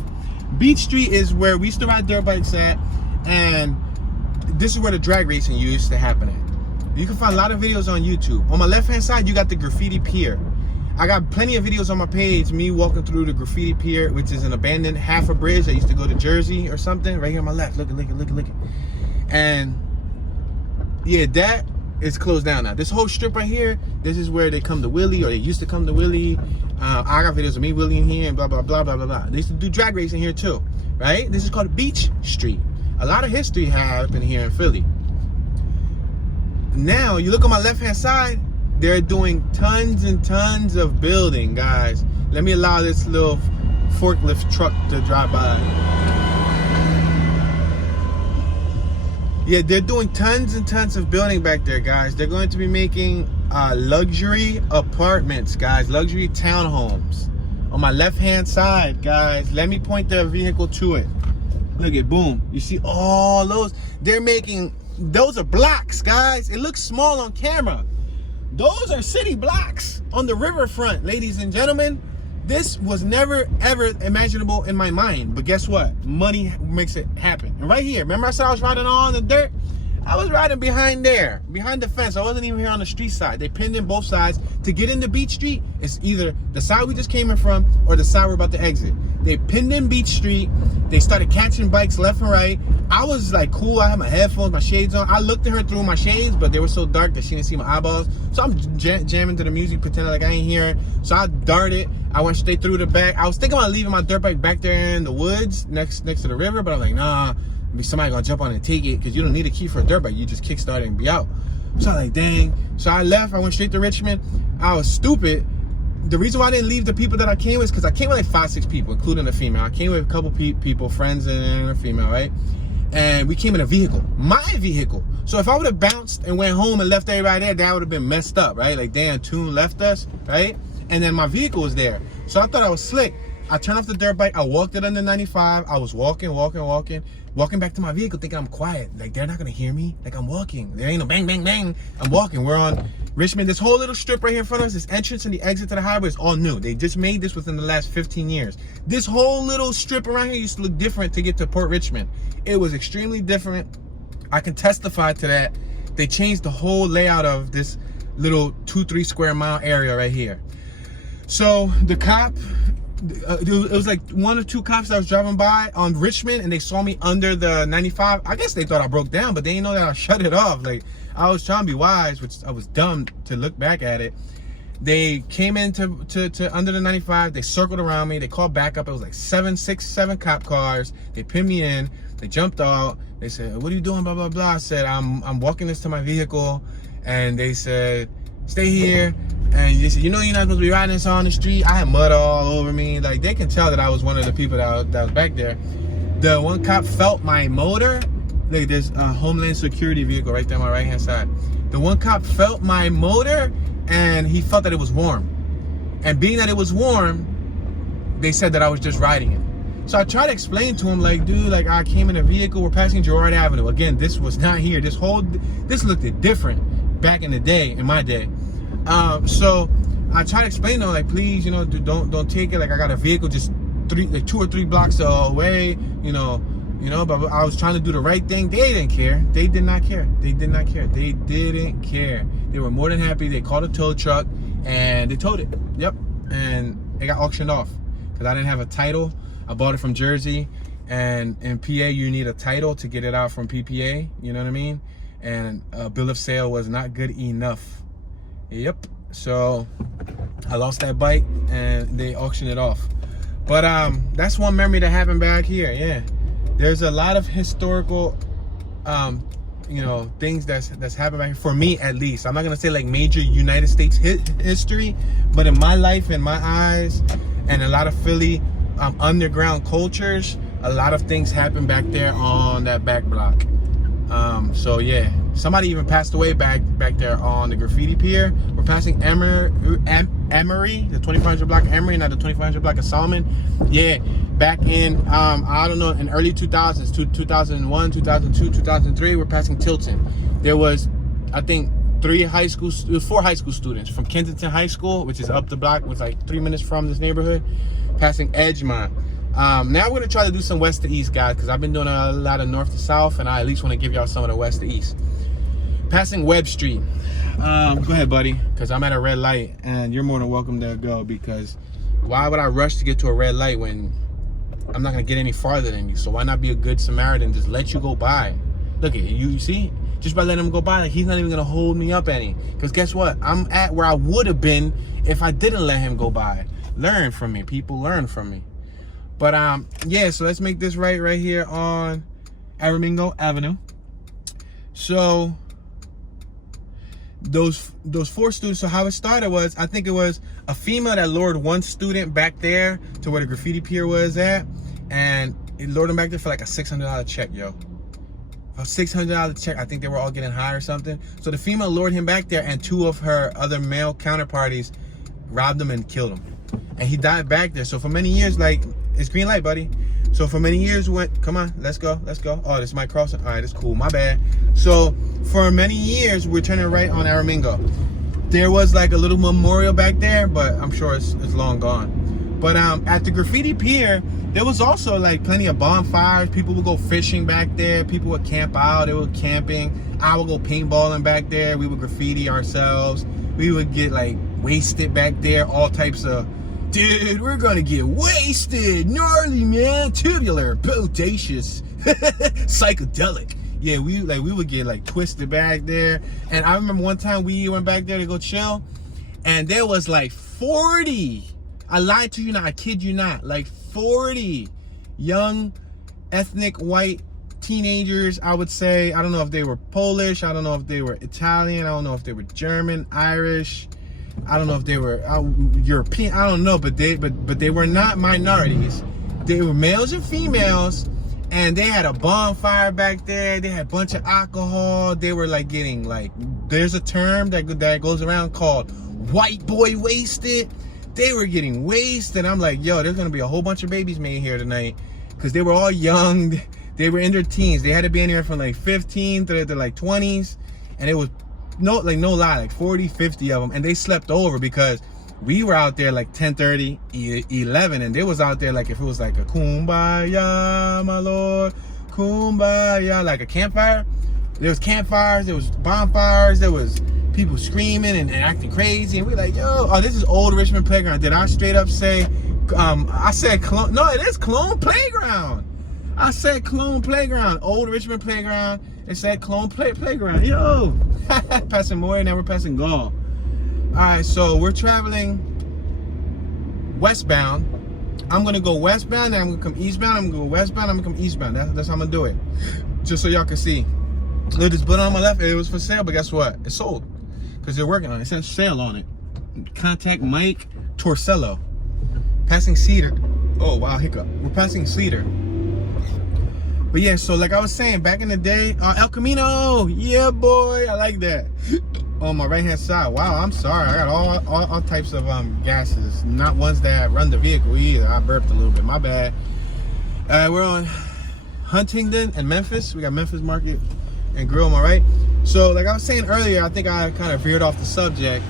Beach Street is where we used to ride dirt bikes at, and this is where the drag racing used to happen at. You can find a lot of videos on YouTube. On my left-hand side, you got the graffiti pier. I got plenty of videos on my page, me walking through the graffiti pier, which is an abandoned half a bridge that used to go to Jersey or something. Right here on my left, look it. And yeah, that is closed down now. This whole strip right here, this is where they come to Willie, or they used to come to Willie. I got videos of me, Willie, in here, and blah, blah, blah, blah, blah, blah. They used to do drag racing here too, right? This is called Beach Street. A lot of history happened here in Philly. Now, you look on my left-hand side, they're doing tons and tons of building, guys. Let me allow this little forklift truck to drive by. Yeah, they're doing tons and tons of building back there, guys. They're going to be making luxury apartments, guys. Luxury townhomes. On my left-hand side, guys. Let me point the vehicle to it. Look at, boom. You see all those? They're making, those are blocks, guys. It looks small on camera. Those are city blocks on the riverfront, ladies and gentlemen. This was never, ever imaginable in my mind. But guess what? Money makes it happen. And right here, remember I said I was riding on the dirt? I was riding behind there, behind the fence. I wasn't even here on the street side. They pinned in both sides. To get into Beach Street, it's either the side we just came in from or the side we're about to exit. They pinned in Beach Street. They started catching bikes left and right. I was like cool. I had my headphones, my shades on. I looked at her through my shades, but they were so dark that she didn't see my eyeballs. So I'm jamming to the music, pretending like I ain't hearing. So I darted. I went straight through the back. I was thinking about leaving my dirt bike back there in the woods next to the river, but I'm like, nah. Somebody gonna jump on and take it because you don't need a key for a dirt bike. You just kickstart it and be out. So I'm like, dang. So I left. I went straight to Richmond. I was stupid. The reason why I didn't leave the people that I came with is because I came with like 5-6 people, including a female. I came with a couple people, friends and a female, right? And we came in a vehicle, my vehicle. So if I would have bounced and went home and left everybody there, that would have been messed up, right? Like, damn, Tune left us, right? And then my vehicle was there. So I thought I was slick. I turned off the dirt bike. I walked it under 95. I was walking back to my vehicle thinking I'm quiet. Like, they're not going to hear me. Like, I'm walking. There ain't no bang, bang, bang. I'm walking. We're on Richmond. This whole little strip right here in front of us, this entrance and the exit to the highway is all new. They just made this within the last 15 years. This whole little strip around here used to look different to get to Port Richmond. It was extremely different. I can testify to that. They changed the whole layout of this little 2-3 square mile area right here. So the cop it was like 1 or 2 cops that was driving by on Richmond, and they saw me under the 95. I guess they thought I broke down, but they didn't know that I shut it off. Like, I was trying to be wise, which I was dumb to look back at it. They came into to under the 95. They circled around me. They called backup. It was like 7 cop cars. They pinned me in. They jumped out. They said, "What are you doing?" Blah blah blah. I said, "I'm walking this to my vehicle," and they said, "Stay here." And they said, "You know, you're not supposed to be riding this on the street." I had mud all over me. Like, they can tell that I was one of the people that was back there. The one cop felt my motor. Like, there's a Homeland Security vehicle right there on my right hand side. The one cop felt my motor, and he felt that it was warm. And being that it was warm, they said that I was just riding it. So I tried to explain to him, like, dude, like, I came in a vehicle, we're passing Girard Avenue. Again, this was not here. This looked different back in the day, in my day. So I tried to explain to him, like, please, you know, don't take it. Like, I got a vehicle just 2 or 3 blocks away, you know, but I was trying to do the right thing. They didn't care. They did not care. They did not care. They didn't care. They were more than happy. They called a tow truck and they towed it. Yep. And it got auctioned off because I didn't have a title. I bought it from Jersey, and in PA you need a title to get it out from PPA. You know what I mean? And a bill of sale was not good enough. Yep. So I lost that bike and they auctioned it off. But that's one memory that happened back here. Yeah. There's a lot of historical, you know, things that's happened back here, for me at least. I'm not gonna say like major United States history, but in my life, in my eyes, and a lot of Philly underground cultures, a lot of things happen back there on that back block. So yeah, somebody even passed away back there on the graffiti pier. We're passing Emory, the 2500 block of Emory, not the 2500 block of Solomon. Yeah, back in I don't know, in early 2000s, 2001, 2002, 2003, we're passing Tilton. There was, I think, 4 high school students from Kensington High School, which is up the block, was like 3 minutes from this neighborhood, passing Edgemont. Now we're gonna try to do some west to east, guys, because I've been doing a lot of north to south, and I at least want to give y'all some of the west to east. Passing Webb Street. Go ahead, buddy, because I'm at a red light, and you're more than welcome to go, because why would I rush to get to a red light when I'm not gonna get any farther than you? So why not be a good Samaritan, just let you go by? Look at you see, just by letting him go by, like, he's not even gonna hold me up any, because guess what, I'm at where I would have been if I didn't let him go by. Learn from me, people, learn from me. But yeah, so let's make this right here on Aramingo Avenue. So those 4 students, so how it started was, I think it was a female that lured one student back there to where the graffiti pier was at, and it lured him back there for like a $600 check, yo. A $600 check. I think they were all getting high or something. So the female lured him back there, and 2 of her other male counterparties robbed him and killed him. And he died back there. So for many years, like, it's green light, buddy. So for many years went, come on, let's go. Oh, this might cross. All right, it's cool, my bad. So for many years, we're turning right on Aramingo. There was like a little memorial back there, but I'm sure it's long gone. But at the graffiti pier, there was also like plenty of bonfires. People would go fishing back there. People would camp out. They were camping. I would go paintballing back there. We would graffiti ourselves. We would get like wasted back there. All types of, dude, we're gonna get wasted. Gnarly, man. Tubular, bodacious, psychedelic. Yeah, we would get like twisted back there. And I remember one time we went back there to go chill, and there was like 40. I lied to you not, I kid you not, like 40 young ethnic white teenagers, I would say. I don't know if they were Polish, I don't know if they were Italian, I don't know if they were German, Irish, I don't know if they were European, I don't know, but they were not minorities. They were males and females, and they had a bonfire back there. They had a bunch of alcohol. They were like getting like, there's a term that goes around called white boy wasted. They were getting wasted. I'm like, yo, there's gonna be a whole bunch of babies made here tonight, because they were all young. They were in their teens. They had to be in here from like 15 to like 20s, and it was no lie, like 40, 50 of them, and they slept over because we were out there like 10:30, 11, and they was out there like, if it was like a kumbaya, my lord, kumbaya, like a campfire. There was campfires, there was bonfires, there was people screaming and acting crazy, and we're like, yo, oh, this is Olde Richmond Playground. Did I straight up say I said Clone. No, it is Clone Playground. I said Clone Playground. Olde Richmond Playground. It said Clone Playground. Yo, passing Moore, now we're passing Gall. All right, so we're traveling westbound. I'm gonna go westbound, then I'm gonna come eastbound. I'm gonna go westbound. I'm gonna come eastbound. That's how I'm gonna do it. Just so y'all can see. Look, this button on my left, it was for sale, but guess what? It's sold because they're working on it. It says sale on it. Contact Mike Torcello. Passing Cedar. Oh wow, hiccup. We're passing Cedar. But yeah, so like I was saying, back in the day, El Camino, yeah boy, I like that. On my right hand side. Wow, I'm sorry. I got all types of gases, not ones that run the vehicle either. I burped a little bit. My bad. We're on Huntington and Memphis. We got Memphis Market and Grill on my right. So like I was saying earlier, I think I kind of veered off the subject.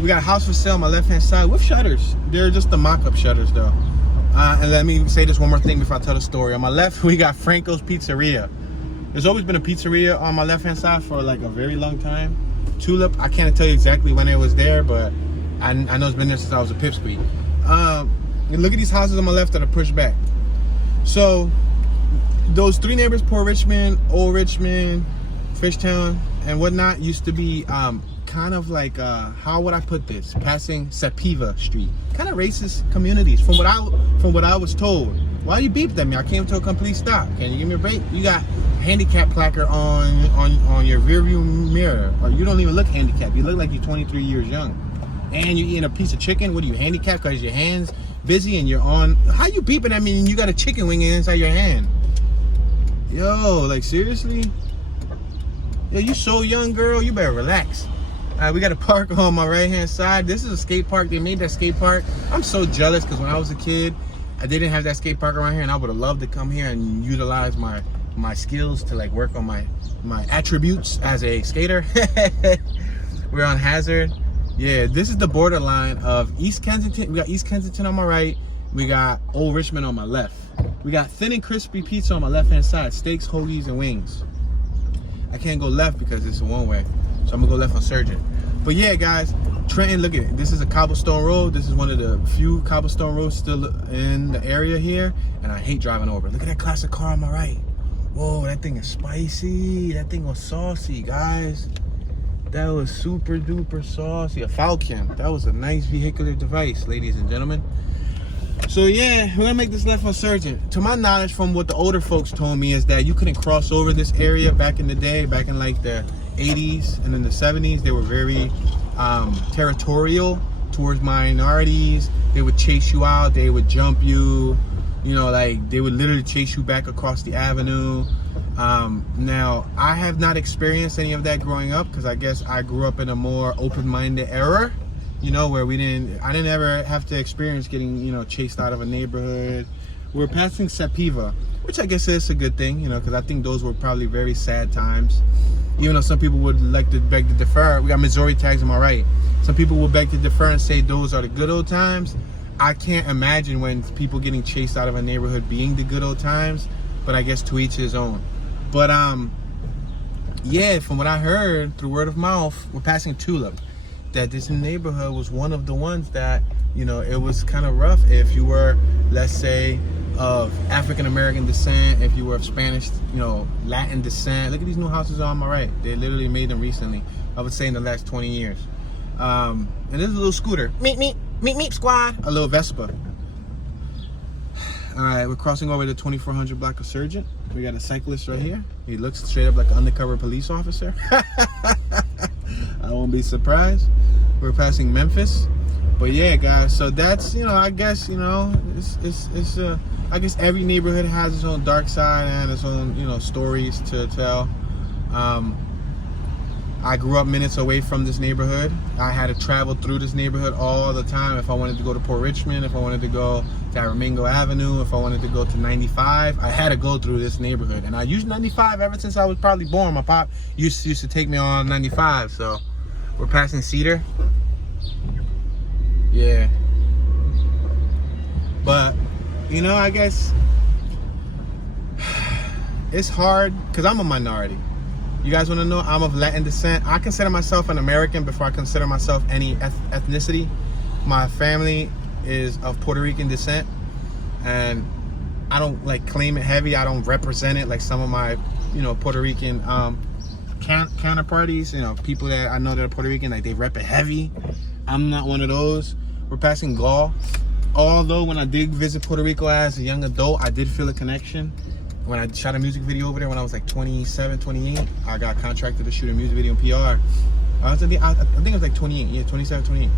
We got a house for sale on my left hand side with shutters. They're just the mock-up shutters though. And let me say this one more thing before I tell the story. On my left, we got Franco's Pizzeria. There's always been a pizzeria on my left hand side for like a very long time. Tulip, I can't tell you exactly when it was there, but I know it's been there since I was a pipsqueak. Look at these houses on my left that are pushed back. So those three neighbors, Port Richmond, Olde Richmond, Fishtown, and whatnot, used to be kind of like how would I put this? Passing Sepeva Street, kind of racist communities. From what I was told. Why you beeped at me? I came to a complete stop. Can you give me a break? You got handicap placard on your rear view mirror, or you don't even look handicapped. You look like you're 23 years young, and you're eating a piece of chicken. What are you, handicapped because your hands busy and you're on? How you beeping at me and you got a chicken wing inside your hand? Yo, like seriously? Yo, you so young, girl. You better relax. We got a park on my right hand side. This is a skate park. They made that skate park. I'm so jealous because when I was a kid, they didn't have that skate park around here, and I would have loved to come here and utilize my skills to like work on my attributes as a skater. We're on Hazard. Yeah, this is the borderline of East Kensington. We got East Kensington on my right. We got Olde Richmond on my left. We got thin and crispy pizza on my left hand side. Steaks, hoagies, and wings. I can't go left because it's a one way, so I'm gonna go left on Surgeon. But yeah, guys, Trenton, look at it. This is a cobblestone road. This is one of the few cobblestone roads still in the area here, and I hate driving over. Look at that classic car on my right. Whoa, that thing is spicy. That thing was saucy, guys. That was super duper saucy. A Falcon. That was a nice vehicular device, ladies and gentlemen. So yeah, we're gonna make this left on Surgeon. To my knowledge, from what the older folks told me, is that you couldn't cross over this area back in the day, back in like the 80s and in the 70s. They were very territorial towards minorities. They would chase you out. They would jump you. You know, like they would literally chase you back across the avenue. Now, I have not experienced any of that growing up because I guess I grew up in a more open-minded era. You know, where I didn't ever have to experience getting, you know, chased out of a neighborhood. We're passing Sepeva, which I guess is a good thing, you know, because I think those were probably very sad times. Even though some people would like to beg to defer. We got Missouri tags on my right. Some people would beg to defer and say those are the good old times. I can't imagine when people getting chased out of a neighborhood being the good old times, but I guess to each his own. But yeah, from what I heard through word of mouth, we're passing Tulip, that this neighborhood was one of the ones that, you know, it was kind of rough if you were, let's say, of African American descent, if you were of Spanish, you know, Latin descent. Look at these new houses on my right. They literally made them recently. I would say in the last 20 years. And this is a little scooter. Meep, squad. A little Vespa. All right, we're crossing over the 2400 block of Surgeon. We got a cyclist right here. He looks straight up like an undercover police officer. I won't be surprised. We're passing Memphis. But yeah, guys, so that's, you know, I guess, you know, I guess every neighborhood has its own dark side and its own, you know, stories to tell. I grew up minutes away from this neighborhood. I had to travel through this neighborhood all the time. If I wanted to go to Port Richmond, if I wanted to go to Aramingo Avenue, if I wanted to go to 95, I had to go through this neighborhood. And I used 95 ever since I was probably born. My pop used to take me on 95. So we're passing Cedar. Yeah. But, you know, I guess it's hard because I'm a minority. You guys want to know? I'm of Latin descent. I consider myself an American before I consider myself any ethnicity. My family is of Puerto Rican descent, and I don't like claim it heavy. I don't represent it like some of my, you know, Puerto Rican counterparties. You know, people that I know that are Puerto Rican, like they rep it heavy. I'm not one of those. We're passing Gaul. Although when I did visit Puerto Rico as a young adult, I did feel a connection. When I shot a music video over there when I was like 27, 28, I got contracted to shoot a music video in PR. I think it was like 28, yeah, 27, 28.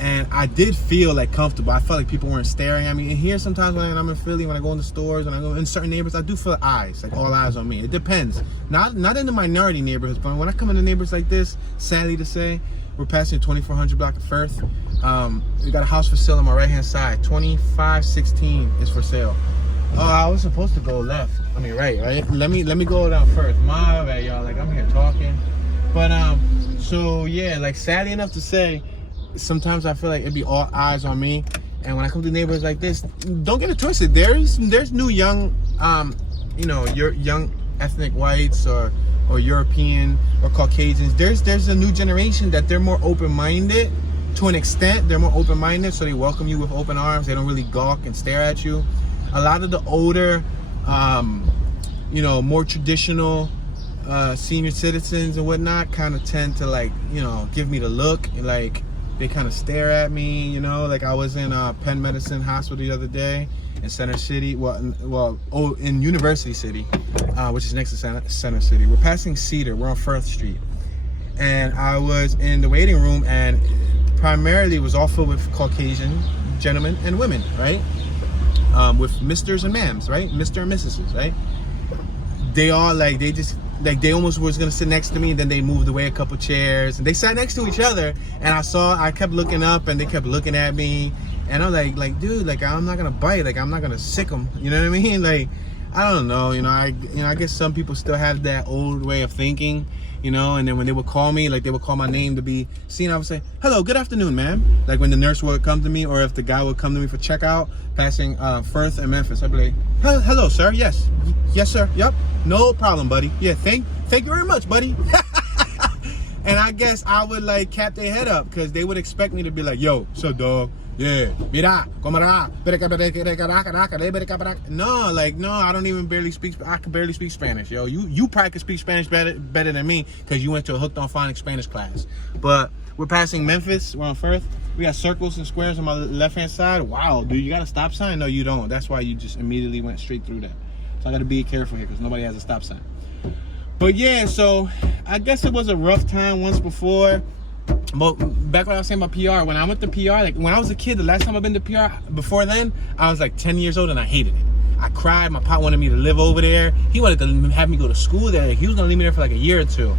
And I did feel like comfortable. I felt like people weren't staring at me. And here sometimes when I'm in Philly, when I go in the stores, when I go in certain neighborhoods, I do feel eyes, like all eyes on me. It depends. Not in the minority neighborhoods, but when I come into neighborhoods like this, sadly to say, we're passing 2400 block of Firth. We got a house for sale on my right hand side. 2516 is for sale. Oh, I was supposed to go left. I mean right? Let me go down first. My bad, y'all. Like I'm here talking. But so yeah, like sadly enough to say, sometimes I feel like it'd be all eyes on me. And when I come to neighborhoods like this, don't get it twisted. There's new young you know, young ethnic whites or European or Caucasians. There's a new generation that they're more open-minded to an extent. They're more open-minded, so they welcome you with open arms. They don't really gawk and stare at you. A lot of the older, you know, more traditional senior citizens and whatnot kind of tend to, like, you know, give me the look. Like, they kind of stare at me, you know. Like, I was in Penn Medicine Hospital the other day in Center City. In University City, which is next to Center City. We're passing Cedar. We're on Frankford Street. And I was in the waiting room, and primarily it was all filled with Caucasian gentlemen and women, right? With misters and ma'ams, right? Mr. and Mrs., right? They all like, they almost was gonna sit next to me, and then they moved away a couple chairs, and they sat next to each other, and I kept looking up, and they kept looking at me, and I'm like, dude, like, I'm not gonna bite, like, I'm not gonna sick them, you know what I mean? Like, I don't know, I guess some people still have that old way of thinking, you know, and then when they would call me, like, they would call my name to be seen, I would say, hello, good afternoon, ma'am. Like, when the nurse would come to me, or if the guy would come to me for checkout, passing Firth and Memphis, I'd be like, hello, sir, yes, sir, yep, no problem, buddy, yeah, thank you very much, buddy. And I guess I would, like, cap their head up, because they would expect me to be like, yo, so dog, yeah, mira, no, like, no, I don't even I can barely speak Spanish, yo. You probably can speak Spanish better than me, because you went to a hooked on phonics Spanish class. But we're passing Memphis, we're on Firth. We got circles and squares on my left-hand side. Wow, dude, you got a stop sign? No, you don't. That's why you just immediately went straight through that. So I got to be careful here, because nobody has a stop sign. But yeah, so I guess it was a rough time once before. But back when I was saying about PR, when I went to PR, like when I was a kid, the last time I've been to PR, before then, I was like 10 years old and I hated it. I cried. My pop wanted me to live over there. He wanted to have me go to school there. He was gonna leave me there for like a year or two.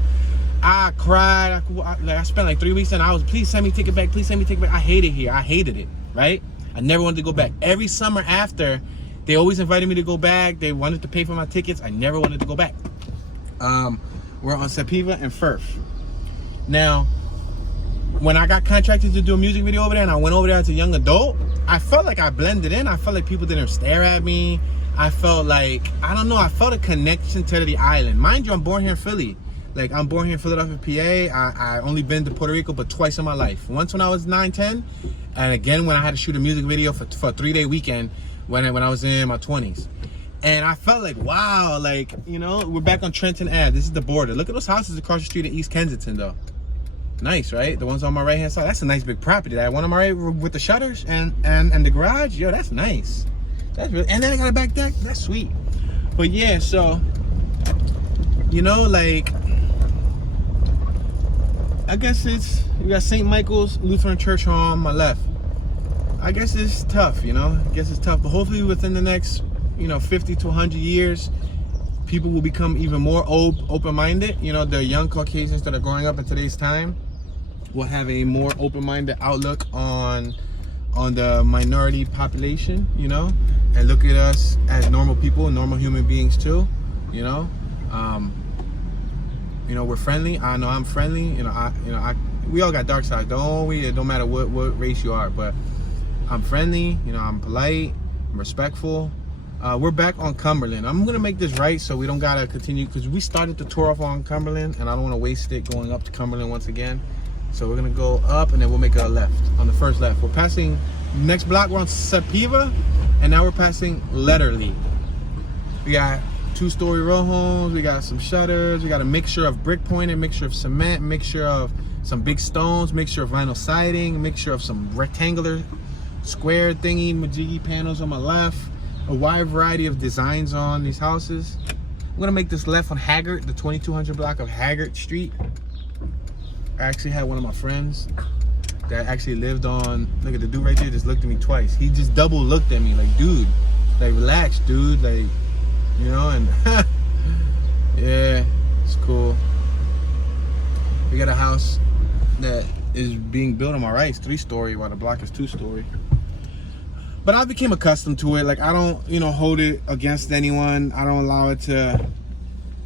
I cried. I spent like 3 weeks and I was, please send me ticket back. Please send me ticket back. I hated here. I hated it, right? I never wanted to go back. Every summer after, they always invited me to go back. They wanted to pay for my tickets. I never wanted to go back. We're on Sepulveda and Firth. Now, when I got contracted to do a music video over there and I went over there as a young adult, I felt like I blended in. I felt like people didn't stare at me. I felt like, I don't know, I felt a connection to the island. Mind you, I'm born here in Philly. Like, I'm born here in Philadelphia, PA. I only been to Puerto Rico but twice in my life. Once when I was 9, 10, and again when I had to shoot a music video for a 3-day weekend when I was in my 20s. And I felt like, wow, like, you know, we're back on Trenton Ave. This is the border. Look at those houses across the street in East Kensington, though. Nice, right? The ones on my right hand side. That's a nice big property. That one on my right with the shutters and the garage. Yo, that's nice. That's really, and then I got a back deck. That's sweet. But yeah, so, you know, like, I guess you got St. Michael's Lutheran Church on my left. I guess it's tough, you know. I guess it's tough, but hopefully within the next, you know, 50 to 100 years, people will become even more open-minded. You know, the young Caucasians that are growing up in today's time will have a more open-minded outlook on the minority population, you know, and look at us as normal people, normal human beings too, you know. You know, we're friendly. I know I'm friendly. You know, we all got dark sides, don't we? It don't matter what race you are, but I'm friendly. You know, I'm polite, I'm respectful. We're back on Cumberland. I'm gonna make this right so we don't gotta continue, because we started the tour off on Cumberland and I don't want to waste it going up to Cumberland once again. So we're gonna go up and then we'll make a left on the first left. We're passing Next block we're on Sepulveda, and now we're passing Letterly. We got 2-story row homes, we got some shutters, we got a mixture of brick pointed, mixture of cement, mixture of some big stones, mixture of vinyl siding, mixture of some rectangular square thingy majiggy panels on my left. A wide variety of designs on these houses. I'm gonna make this left on Haggard, the 2200 block of Haggard Street. I actually had one of my friends that actually lived on, look at the dude right there, just looked at me twice. He just double looked at me like, dude, like relax, dude, like, you know, and yeah, it's cool. We got a house that is being built on my right. It's 3-story while the block is 2-story. But I became accustomed to it. Like, I don't, you know, hold it against anyone. I don't allow it to,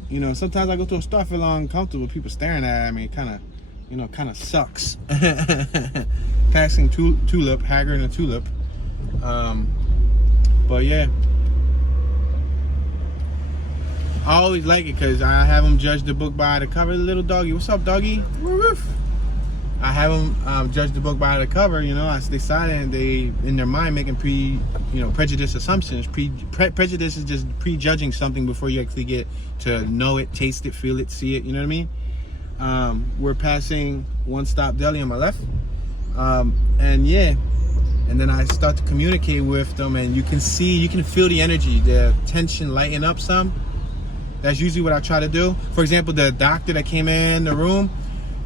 you know, sometimes I go to a store, I feel uncomfortable with people staring at me. It kind of, you know, kind of sucks. Passing Tulip, Hagger and a Tulip. But yeah. I always like it because I have them judge the book by the cover. Little doggy, what's up, doggy? Woof. I have them judge the book by the cover. You know, I decided, and they in their mind making prejudice assumptions. Prejudice is just prejudging something before you actually get to know it, taste it, feel it, see it. You know what I mean? We're passing One Stop Deli on my left, and yeah. And then I start to communicate with them, and you can feel the energy, the tension lighten up some. That's usually what I try to do. For example, the doctor that came in the room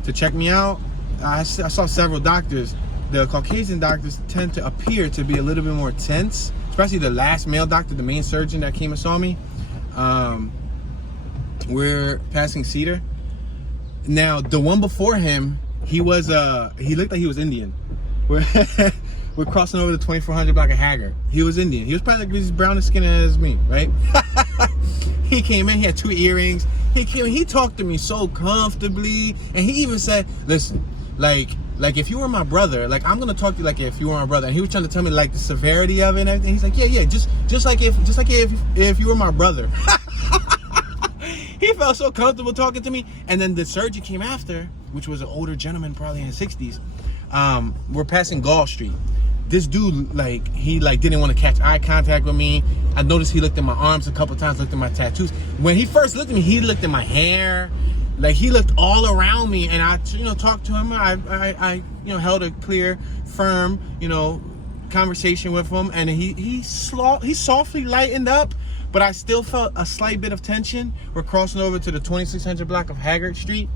to check me out, I saw several doctors. The Caucasian doctors tend to appear to be a little bit more tense, especially the last male doctor, the main surgeon that came and saw me. We're passing Cedar. Now, the one before him, he looked like he was Indian. We're crossing over the 2400 block of Hagger. He was Indian. He was probably like as brown skin as me, right? He came in, he had 2 earrings. He talked to me so comfortably, and he even said, listen, like if you were my brother, like I'm gonna talk to you like if you were my brother. And he was trying to tell me like the severity of it and everything. He's like, yeah, just like if you were my brother. He felt so comfortable talking to me. And then the surgeon came after, which was an older gentleman, probably in his 60s. We're passing Gall Street. This dude, he didn't want to catch eye contact with me. I noticed he looked at my arms a couple times, looked at my tattoos. When he first looked at me, he looked at my hair. Like, he looked all around me, and I, talked to him. I held a clear, firm, conversation with him, and he softly lightened up, but I still felt a slight bit of tension. We're crossing over to the 2600 block of Haggard Street.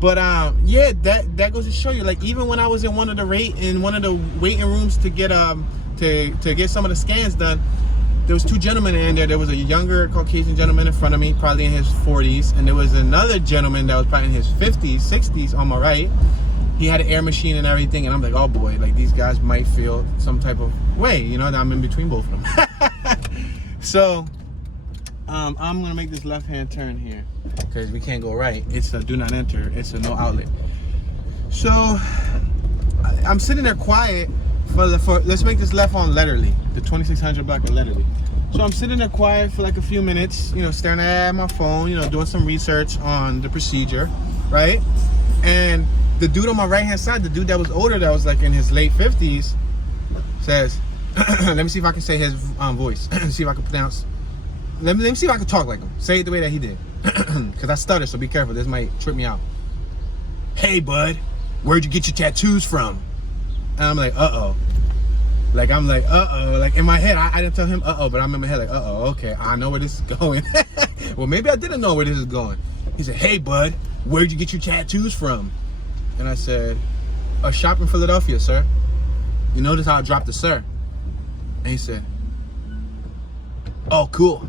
But yeah, that goes to show you, like, even when I was in one of the waiting rooms to get to get some of the scans done, there was 2 gentlemen in there. There was a younger Caucasian gentleman in front of me, probably in his 40s, and there was another gentleman that was probably in his 50s, 60s on my right. He had an air machine and everything, and I'm like, oh boy, like, these guys might feel some type of way, that I'm in between both of them. So I'm gonna make this left-hand turn here because we can't go right. It's a do not enter. It's a no outlet. So I'm sitting there quiet for let's make this left on Letterly, the 2600 block of Letterly. So I'm sitting there quiet for like a few minutes, staring at my phone, doing some research on the procedure, right? And the dude on my right-hand side, the dude that was older, that was like in his late 50s, says, let me see if I can say his voice. See if I can pronounce. Let me see if I can talk like him. Say it the way that he did. Because I stutter, so be careful. This might trip me out. Hey, bud, where'd you get your tattoos from? And I'm like, uh-oh. Like, Like, in my head, I didn't tell him uh-oh, but I'm in my head like, uh-oh, okay, I know where this is going. Well, maybe I didn't know where this is going. He said, hey, bud, where'd you get your tattoos from? And I said, a shop in Philadelphia, sir. You notice how I dropped the sir? And he said, oh, cool.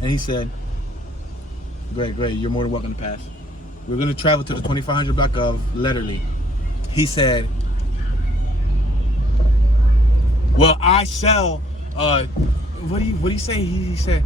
And he said, great, you're more than welcome to pass. We're going to travel to the 2500 block of Letterly. He said, well, I sell, what do you say? He said,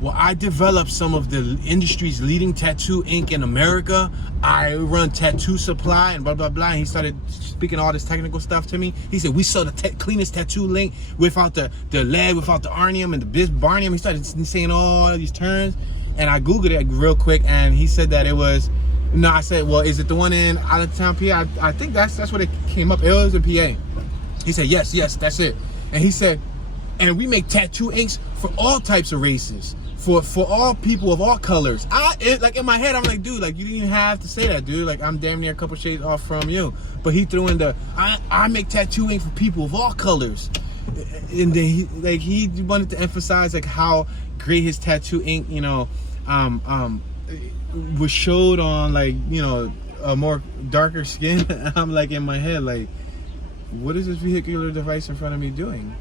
well, I developed some of the industry's leading tattoo ink in America. I run tattoo supply and blah, blah, blah. And he started speaking all this technical stuff to me. He said, we sell the cleanest tattoo ink without the lead, without the arnium and the bisbarnium. He started saying all these terms. And I Googled it real quick, and he said that it was, I said, well, is it the one in out of town PA? I think that's what it came up. It was in PA. He said, yes, that's it. And he said, and we make tattoo inks for all types of races, for all people of all colors. Like in my head, I'm like, dude, like you didn't even have to say that, dude. Like I'm damn near a couple shades off from you. But he threw in I make tattoo ink for people of all colors. And then he wanted to emphasize like how great his tattoo ink, you know, was showed on like, you know, a more darker skin. I'm like in my head, like, what is this vehicular device in front of me doing?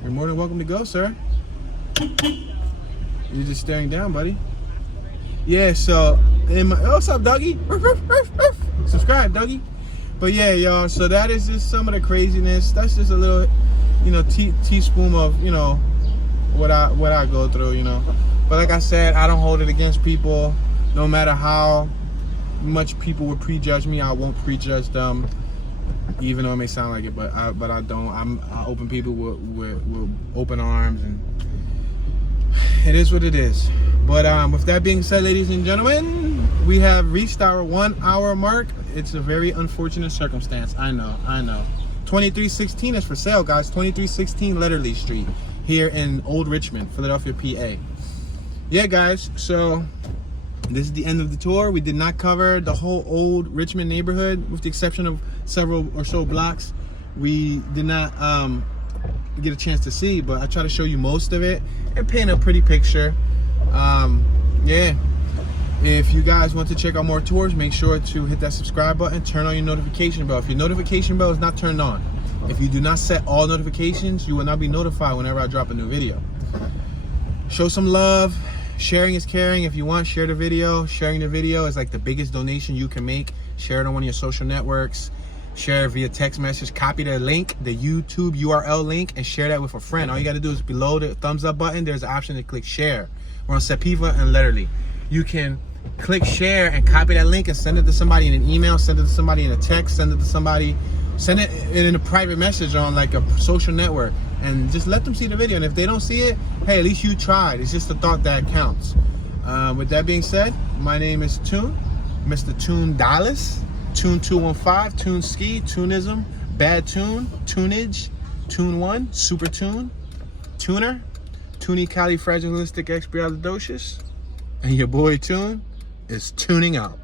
You're more than welcome to go, sir. You're just staring down, buddy. Yeah, so what's up, doggy? Subscribe, doggy. But yeah, y'all, so that is just some of the craziness. That's just a little, you know, teaspoon of, you know, what I go through, you know. But like I said, I don't hold it against people. No matter how much people would prejudge me, I won't prejudge them. Even though it may sound like it, but I don't. I open people with open arms, and it is what it is. But with that being said, ladies and gentlemen, we have reached our 1 hour mark. It's a very unfortunate circumstance. I know. 2316 is for sale, guys. 2316 Letterley Street here in Old Richmond, Philadelphia, PA. Yeah, guys. So this is the end of the tour. We did not cover the whole Old Richmond neighborhood, with the exception of several or so blocks. We did not get a chance to see, but I try to show you most of it and paint a pretty picture. Yeah, if you guys want to check out more tours, make sure to hit that subscribe button, turn on your notification bell. If your notification bell is not turned on, if you do not set all notifications, you will not be notified whenever I drop a new video. Show some love. Sharing is caring. If you want, share the video. Sharing the video is like the biggest donation you can make. Share it on one of your social networks. Share it via text message. Copy the link, the YouTube URL link, and share that with a friend. All you got to do is below the thumbs up button, there's an option to click share. We're on Sepiva and Letterly. You can click share and copy that link and send it to somebody in an email, send it to somebody in a text, send it to somebody, send it in a private message on like a social network, and just let them see the video. And if they don't see it, hey, at least you tried. It's just the thought that counts. With that being said, my name is Toon, Mr. Toon Dallas, Toon 215, Toon Ski, Toonism, Bad Toon, Tunage, Toon 1, Super Toon, Tuner, Toonie Califragilistic Expialidocious, and your boy Toon is tuning out.